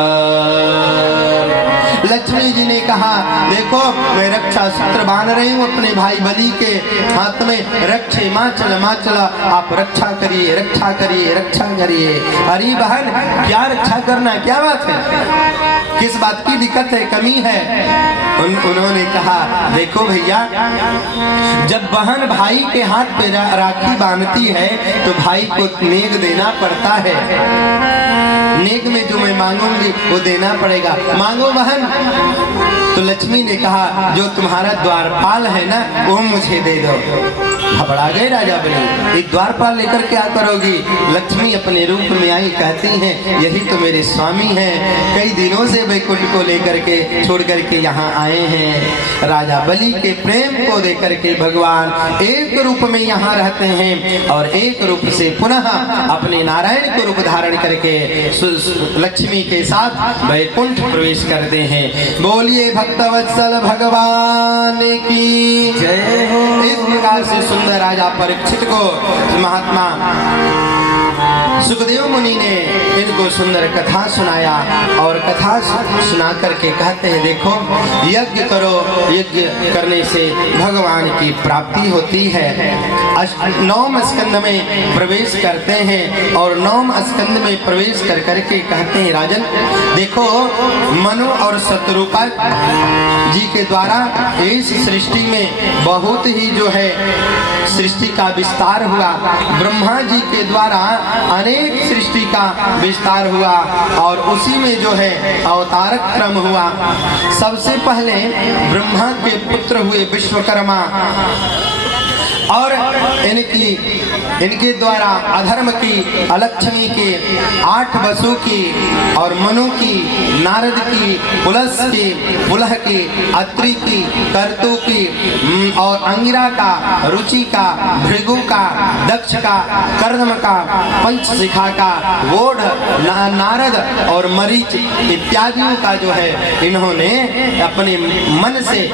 लक्ष्मी जी ने कहा देखो मैं रक्षा सूत्र बांध रही हूँ अपने भाई बलि के हाथ में, रक्षे माचल माचल, आप रक्षा करिए रक्षा करिए रक्षा करिए। अरे बहन क्या रक्षा करना, क्या बात है, किस बात की दिक्कत है, कमी है। उन्होंने कहा देखो भैया जब बहन भाई के हाथ पे राखी बांधती है तो भाई को नेग देना पड़ता है। नेग में जो मैं मांगूंगी वो देना पड़ेगा, मांगो बहन। तो लक्ष्मी ने कहा जो तुम्हारा द्वारपाल है ना वो मुझे दे दो। घबरा गए राजा बलि, एक द्वारपाल लेकर क्या करोगी। लक्ष्मी अपने रूप में आई, कहती हैं यही तो मेरे स्वामी हैं, कई दिनों से वैकुंठ को लेकर के छोड़ करके यहाँ आए हैं। राजा बलि के प्रेम को देकर के भगवान एक रूप में यहाँ रहते हैं और एक रूप से पुनः अपने नारायण को रूप धारण करके लक्ष्मी के साथ वैकुंठ प्रवेश करते हैं। बोलिए भक्तवत्सल भगवान की जय हो। इस प्रकार से सुंदर राजा परीक्षित को महात्मा सुखदेव मुनि ने इनको सुंदर कथा सुनाया। और कथा सुना करके कहते हैं देखो यज्ञ करो, यज्ञ करने से भगवान की प्राप्ति होती है। 9वें स्कंद में प्रवेश करते हैं और 9वें स्कंद में प्रवेश कर करके कहते हैं राजन देखो मनु और शत्रुपा जी के द्वारा इस सृष्टि में बहुत ही जो है सृष्टि का विस्तार हुआ। ब्रह्मा जी के द्वारा अनेक सृष्टि का विस्तार हुआ और उसी में जो है अवतारक क्रम हुआ। सबसे पहले ब्रह्मा के पुत्र हुए विश्वकर्मा और इनके द्वारा अधर्म की, अलक्ष्मी की, 8 वसु की और मनु की, नारद की, पुलस की, पुलह की, अत्रि की, कर्तु की और अंगिरा का, रुचि का, भृगु का, दक्ष का, कर्दम का, पंचशिखा का, वोढ़, नारद और मरीच इत्यादियों का जो है इन्होंने अपने मन से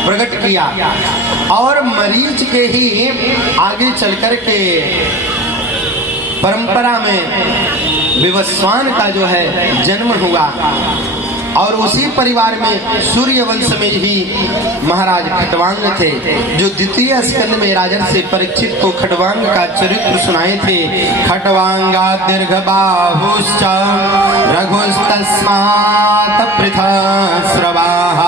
प्रकट किया। और मरीच के ही आगे चलकर के परंपरा में विवस्वान का जो है जन्म हुआ और उसी परिवार में सूर्य वंश में ही महाराज खटवांग थे जो द्वितीय स्कंद में राजन से परीक्षित को खटवांग का चरित्र सुनाए थे। खटवांगा दीर्घ बाहुश्च रघुस्तस्मात् पृथा स्रवाः